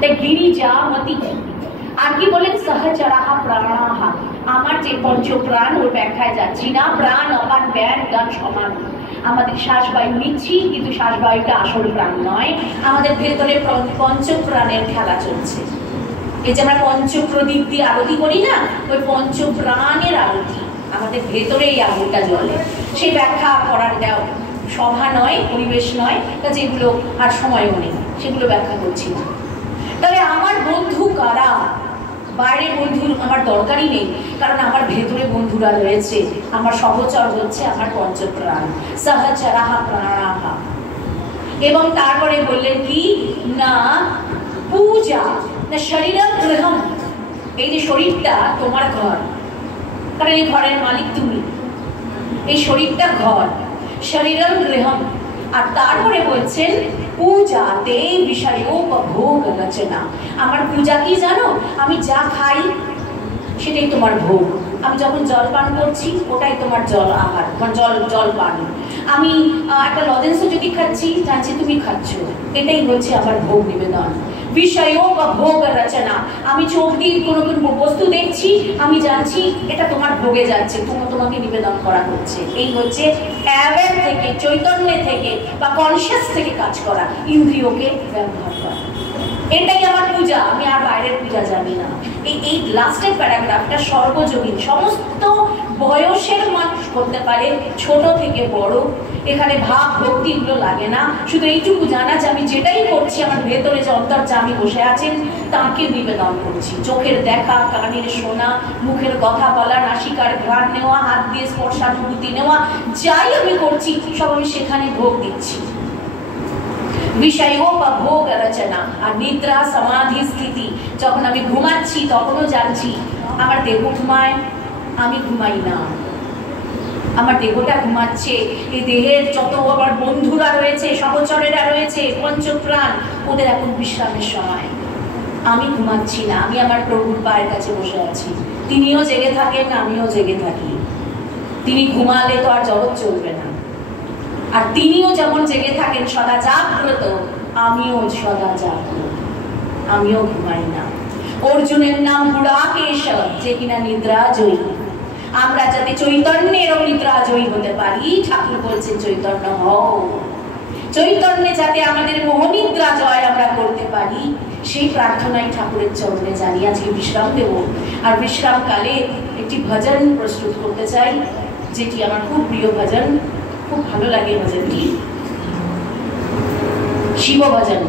তাই গিরিজা মতি। আর কি বলেন? সহচরাহা প্রাণাহা, আমার যে পঞ্চপ্রাণ, ওর ব্যাখ্যায় যাচ্ছি না। প্রাণ অপান ব্যান গান সমান। আমাদের শ্বাসবায়ু নিচ্ছি, কিন্তু শ্বাসবায়ুটা আসল প্রাণ নয়। আমাদের ভেতরে পঞ্চপ্রাণের খেলা চলছে। এই যে আমরা পঞ্চপ্রদীপ দিয়ে আরতি করি না, ওই পঞ্চপ্রাণের আরতি আমাদের ভেতরে এই আগুনটা জ্বলে। সেই ব্যাখ্যা করার সভা নয়, পরিবেশ নয়, যেগুলো আর সময়ও নেই, সেগুলো ব্যাখ্যা করছি না। তাহলে আমার বন্ধু কারা? বাইরের বন্ধুর আমার দরকারই নেই, কারণ আমার ভেতরে বন্ধুরা রয়েছে। আমার সহচর হচ্ছে আমার পঞ্চপ্রাণ, সহচরাহা প্রাণাহা। এবং তারপরে বললেন কি না, পূজা না শরীরম গৃহম, এই যে শরীরটা তোমার ঘর, কারণ এই ঘরের মালিক তুমি। এই শরীরটা ঘর, শরীরম গৃহম। আর তারপরে বলছেন পূজাতে বিষয়োপভোগ রচনা। আমার পূজা কি জানো? আমি যা খাই সেটাই তোমার ভোগ। আমি যখন জল পান করছি, ওটাই তোমার জল আহার, তোমার জল পান। আমি একটা লজেন্সও যদি খাচ্ছি, জানছি তুমি খাচ্ছ, এটাই হচ্ছে আমার ভোগ নিবেদন। বিষয়োপভোগ রচনা, আমি চোখ দিয়ে কোনো বস্তু দেখছি, আমি জানছি এটা তোমার ভোগে যাচ্ছে, তোমাকে নিবেদন করা হচ্ছে। এই হচ্ছে অ্যাওয়্যার থেকে, চৈতন্যে থেকে বা কনসিয়াস থেকে কাজ করা, ইন্দ্রিয়কে ব্যবহার করা। এটাই আমার পূজা, আমি আর বাইরের পূজা জানি না। এই লাস্টের প্যারাগ্রাফটা সর্বজনীন, সমস্ত বয়সের মানুষ করতে পারে, ছোট থেকে বড়। এখানে ভাব ভক্তিগুলো লাগে না, শুধু এইটুকু জানা যে আমি যেটাই করছি, আমার ভেতরে যে অন্তর্যামী বসে আছেন তাকে নিবেদন করছি। চোখের দেখা, কানের শোনা, মুখের কথা বলা, নাসিকার ঘ্রাণ নেওয়া, হাত দিয়ে স্পর্শানুভূতি নেওয়া, যাই আমি করছি সব আমি সেখানে ভোগ দিচ্ছি। বিষয়োপভোগ রচনা। আর নিদ্রা, সমাধি, স্থিতি, যখন আমি ঘুমাচ্ছি তখনও জানছি আমার দেহ ঘুমায়, আমি ঘুমাই না। আমার দেহটা ঘুমাচ্ছে, এই দেহের যত আমার বন্ধুরা রয়েছে, সহচরেরা রয়েছে, পঞ্চপ্রাণ, ওদের এখন বিশ্রামের সময়। আমি ঘুমাচ্ছি না, আমি আমার প্রভুর পায়ের কাছে বসে আছি। তিনিও জেগে থাকেন, আমিও জেগে থাকি। তিনি ঘুমালে তো আর জগৎ চলবে না। আর তিনিও যেমন জেগে থাকেন সদা জাগ্রত, আমিও সদা জাগ্রত, আমিও ঘুমাই না। অর্জুনের নাম গুড়াকেশ, যে কিনা নিদ্রা জয়ী। আমরা যাতে চৈতন্যের নিদ্রা জয়ী হতে পারি, ঠাকুর বলছেন চৈতন্য হও। চৈতন্যে যাতে আমাদের মোহনিদ্রা জয় আমরা করতে পারি, সেই প্রার্থনাই ঠাকুরের চরণে জানি। আজকে বিশ্রাম দেব, আর বিশ্রামকালে একটি ভজন প্রস্তুত করতে চাই, যেটি আমার খুব প্রিয় ভজন, খুব ভালো লাগে ভজনটি, শিব ভজন।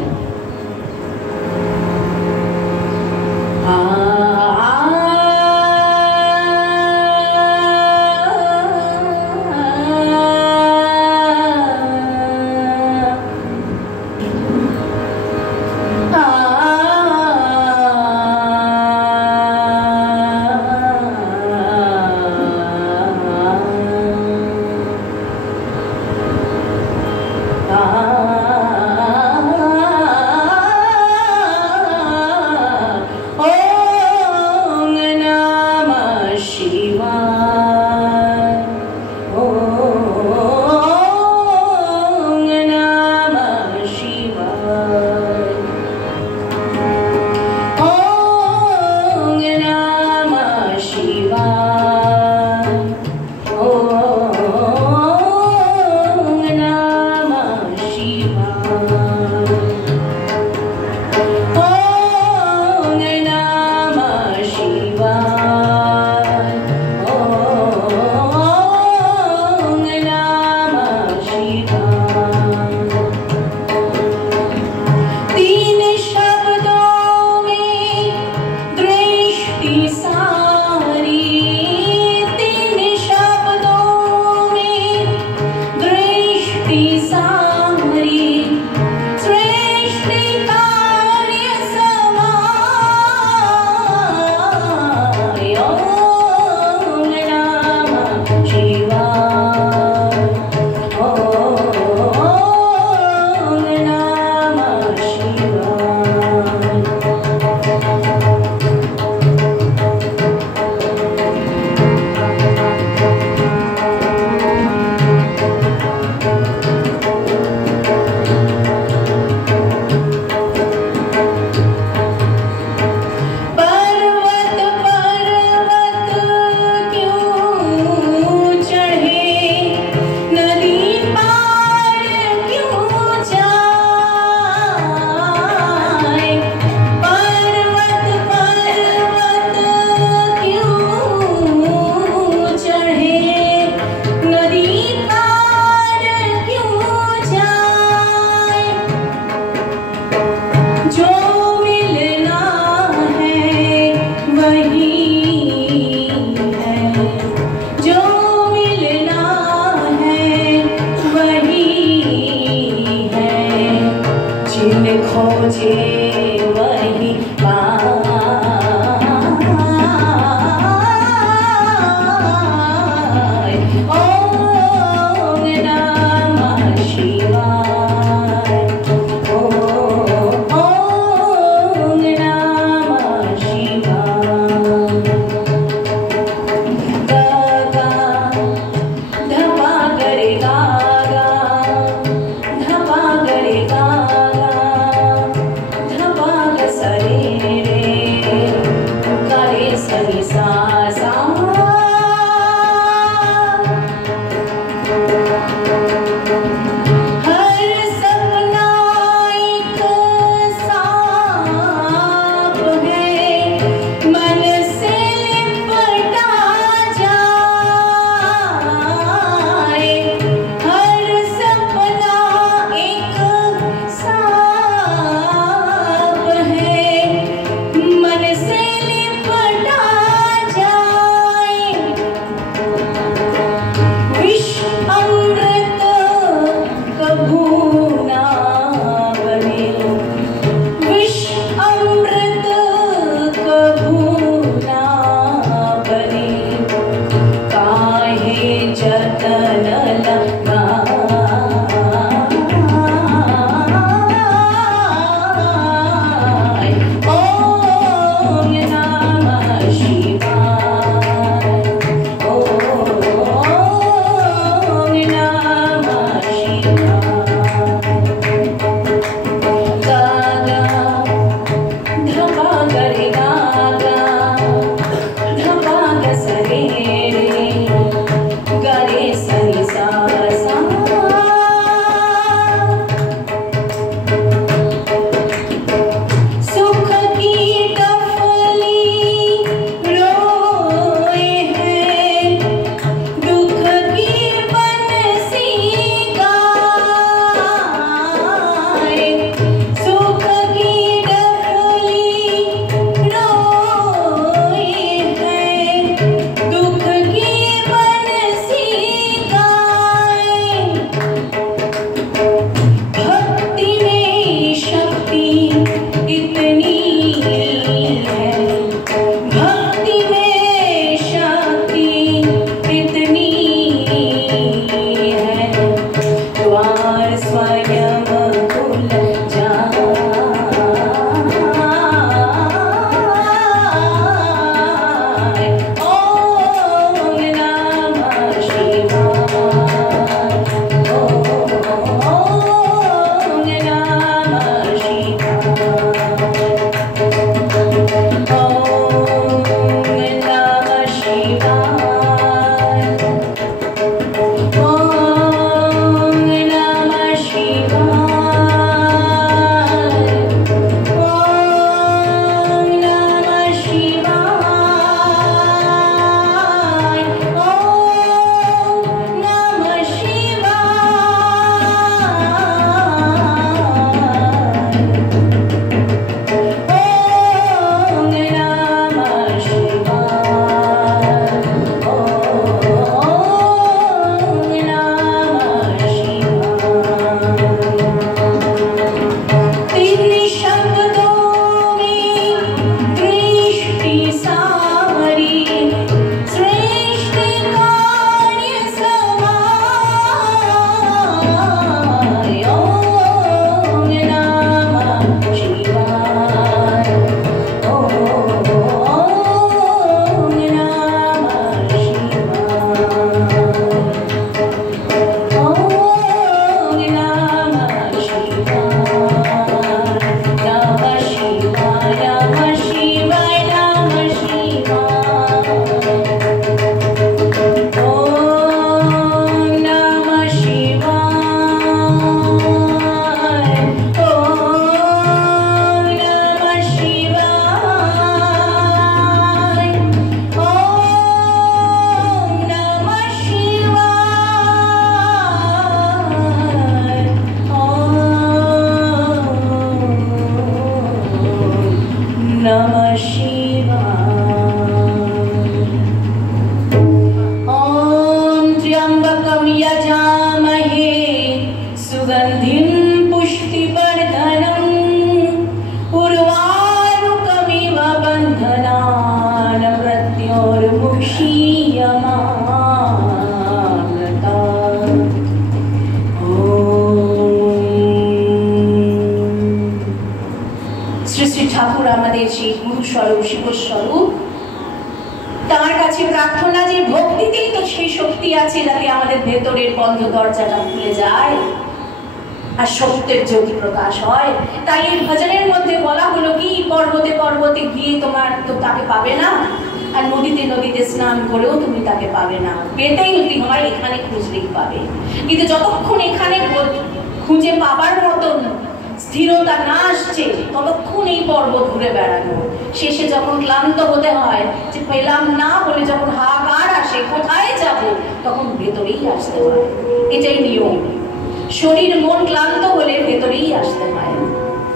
শরীর মন ক্লান্ত হলে ভেতরেই আসতে হয়,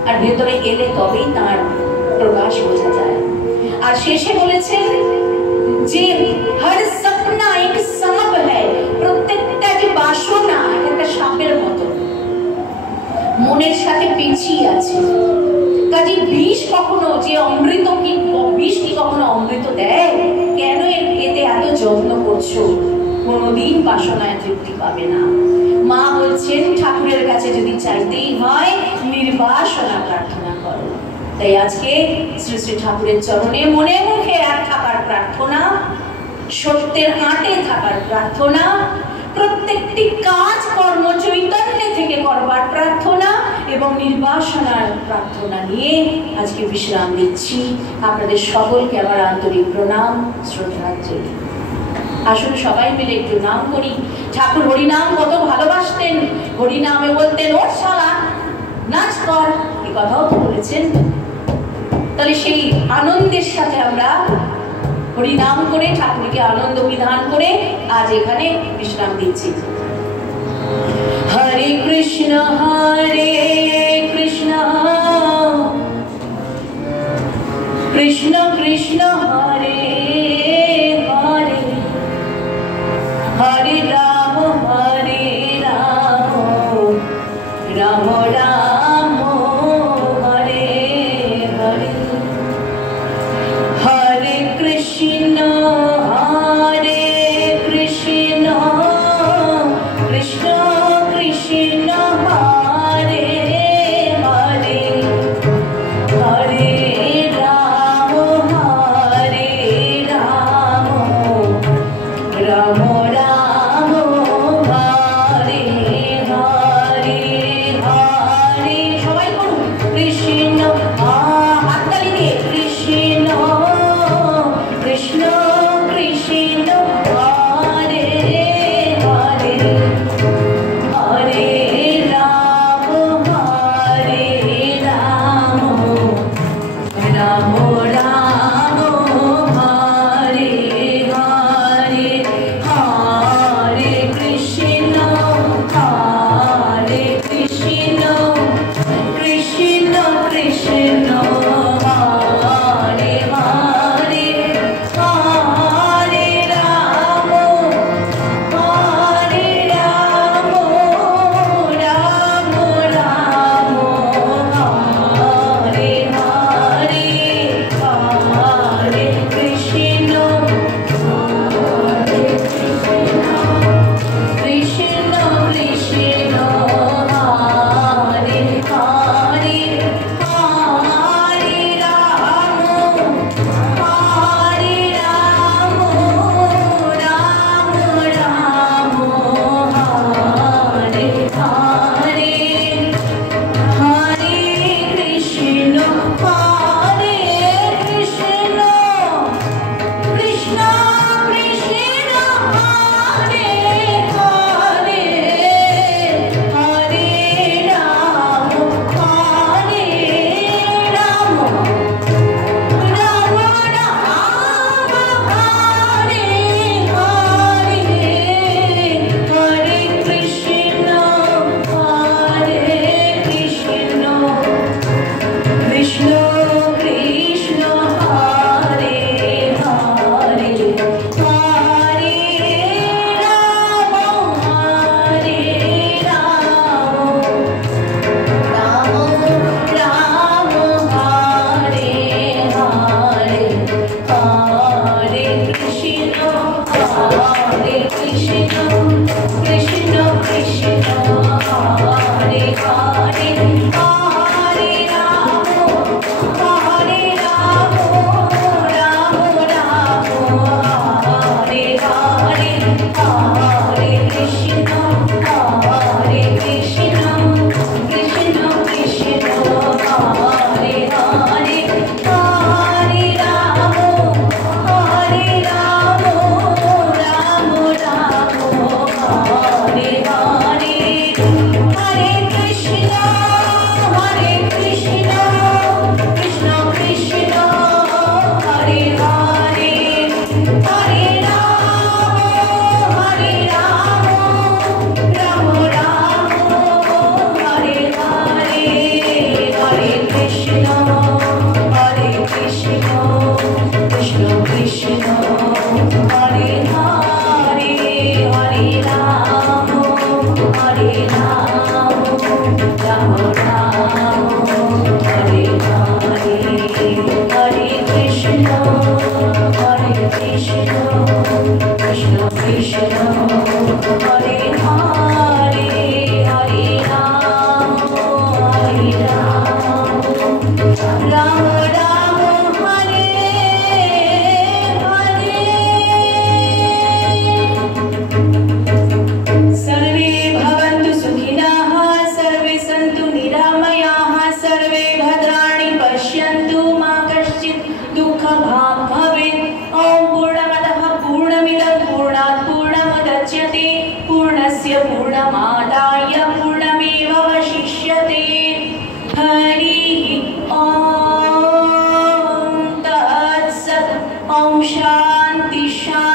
আর ভেতরে এলে তবেই তার প্রকাশ বোঝা যায়। আর শেষে বলেছেন যে হর সপনা এক সাপ হ্যায়, প্রত্যেকটা যে বাসনা একটা সাপের মতো মনের সাথে পেঁচিয়ে আছে। কাজে বিষ কখনো যে অমৃত কি বিষ কি কখনো অমৃত দেয়? কেন এতে এত যত্ন করছো? কোনোদিন বাসনায় তৃপ্তি পাবে না। মা বলছেন ঠাকুরের কাছে যদি চাইতেই হয় নির্বাসনা প্রার্থনা করো। তাই আজকে শ্রী শ্রী ঠাকুরের চরণে মনে মুখে এক থাকার প্রার্থনা, সত্যের হাটে থাকার প্রার্থনা, প্রত্যেকটি কাজ কর্ম চৈতন্যে থেকে করবার প্রার্থনা এবং নির্বাসনার প্রার্থনা নিয়ে আজকে বিশ্রাম দিচ্ছি। আপনাদের সকলকে আমার আন্তরিক প্রণাম, শ্রদ্ধাঞ্জলি। আসুন সবাই মিলে একটু নাম করি। ঠাকুর হরিনাম কত ভালোবাসতেন, হরিনামে বলতেন ওর শালা নাচ কর, এই কথাও তো বলেছেন। তাহলে সেই আনন্দের সাথে আমরা হরিনাম করে ঠাকুরকে আনন্দ বিধান করে আজ এখানে বিশ্রাম দিচ্ছি। হরে কৃষ্ণ কৃষ্ণ কৃষ্ণ কৃষ্ণ হরে হরে, হরে রাম রাম রাম হরে হরে, হরে কৃষ্ণ কৃষ্ণ কৃষ্ণ কৃষ্ণ হরে হরে, হরে রাম पूर्णमादाय पूर्णमेवावशिष्यते। हरिः ॐ तत्सत्। ॐ शान्ति शान्ति।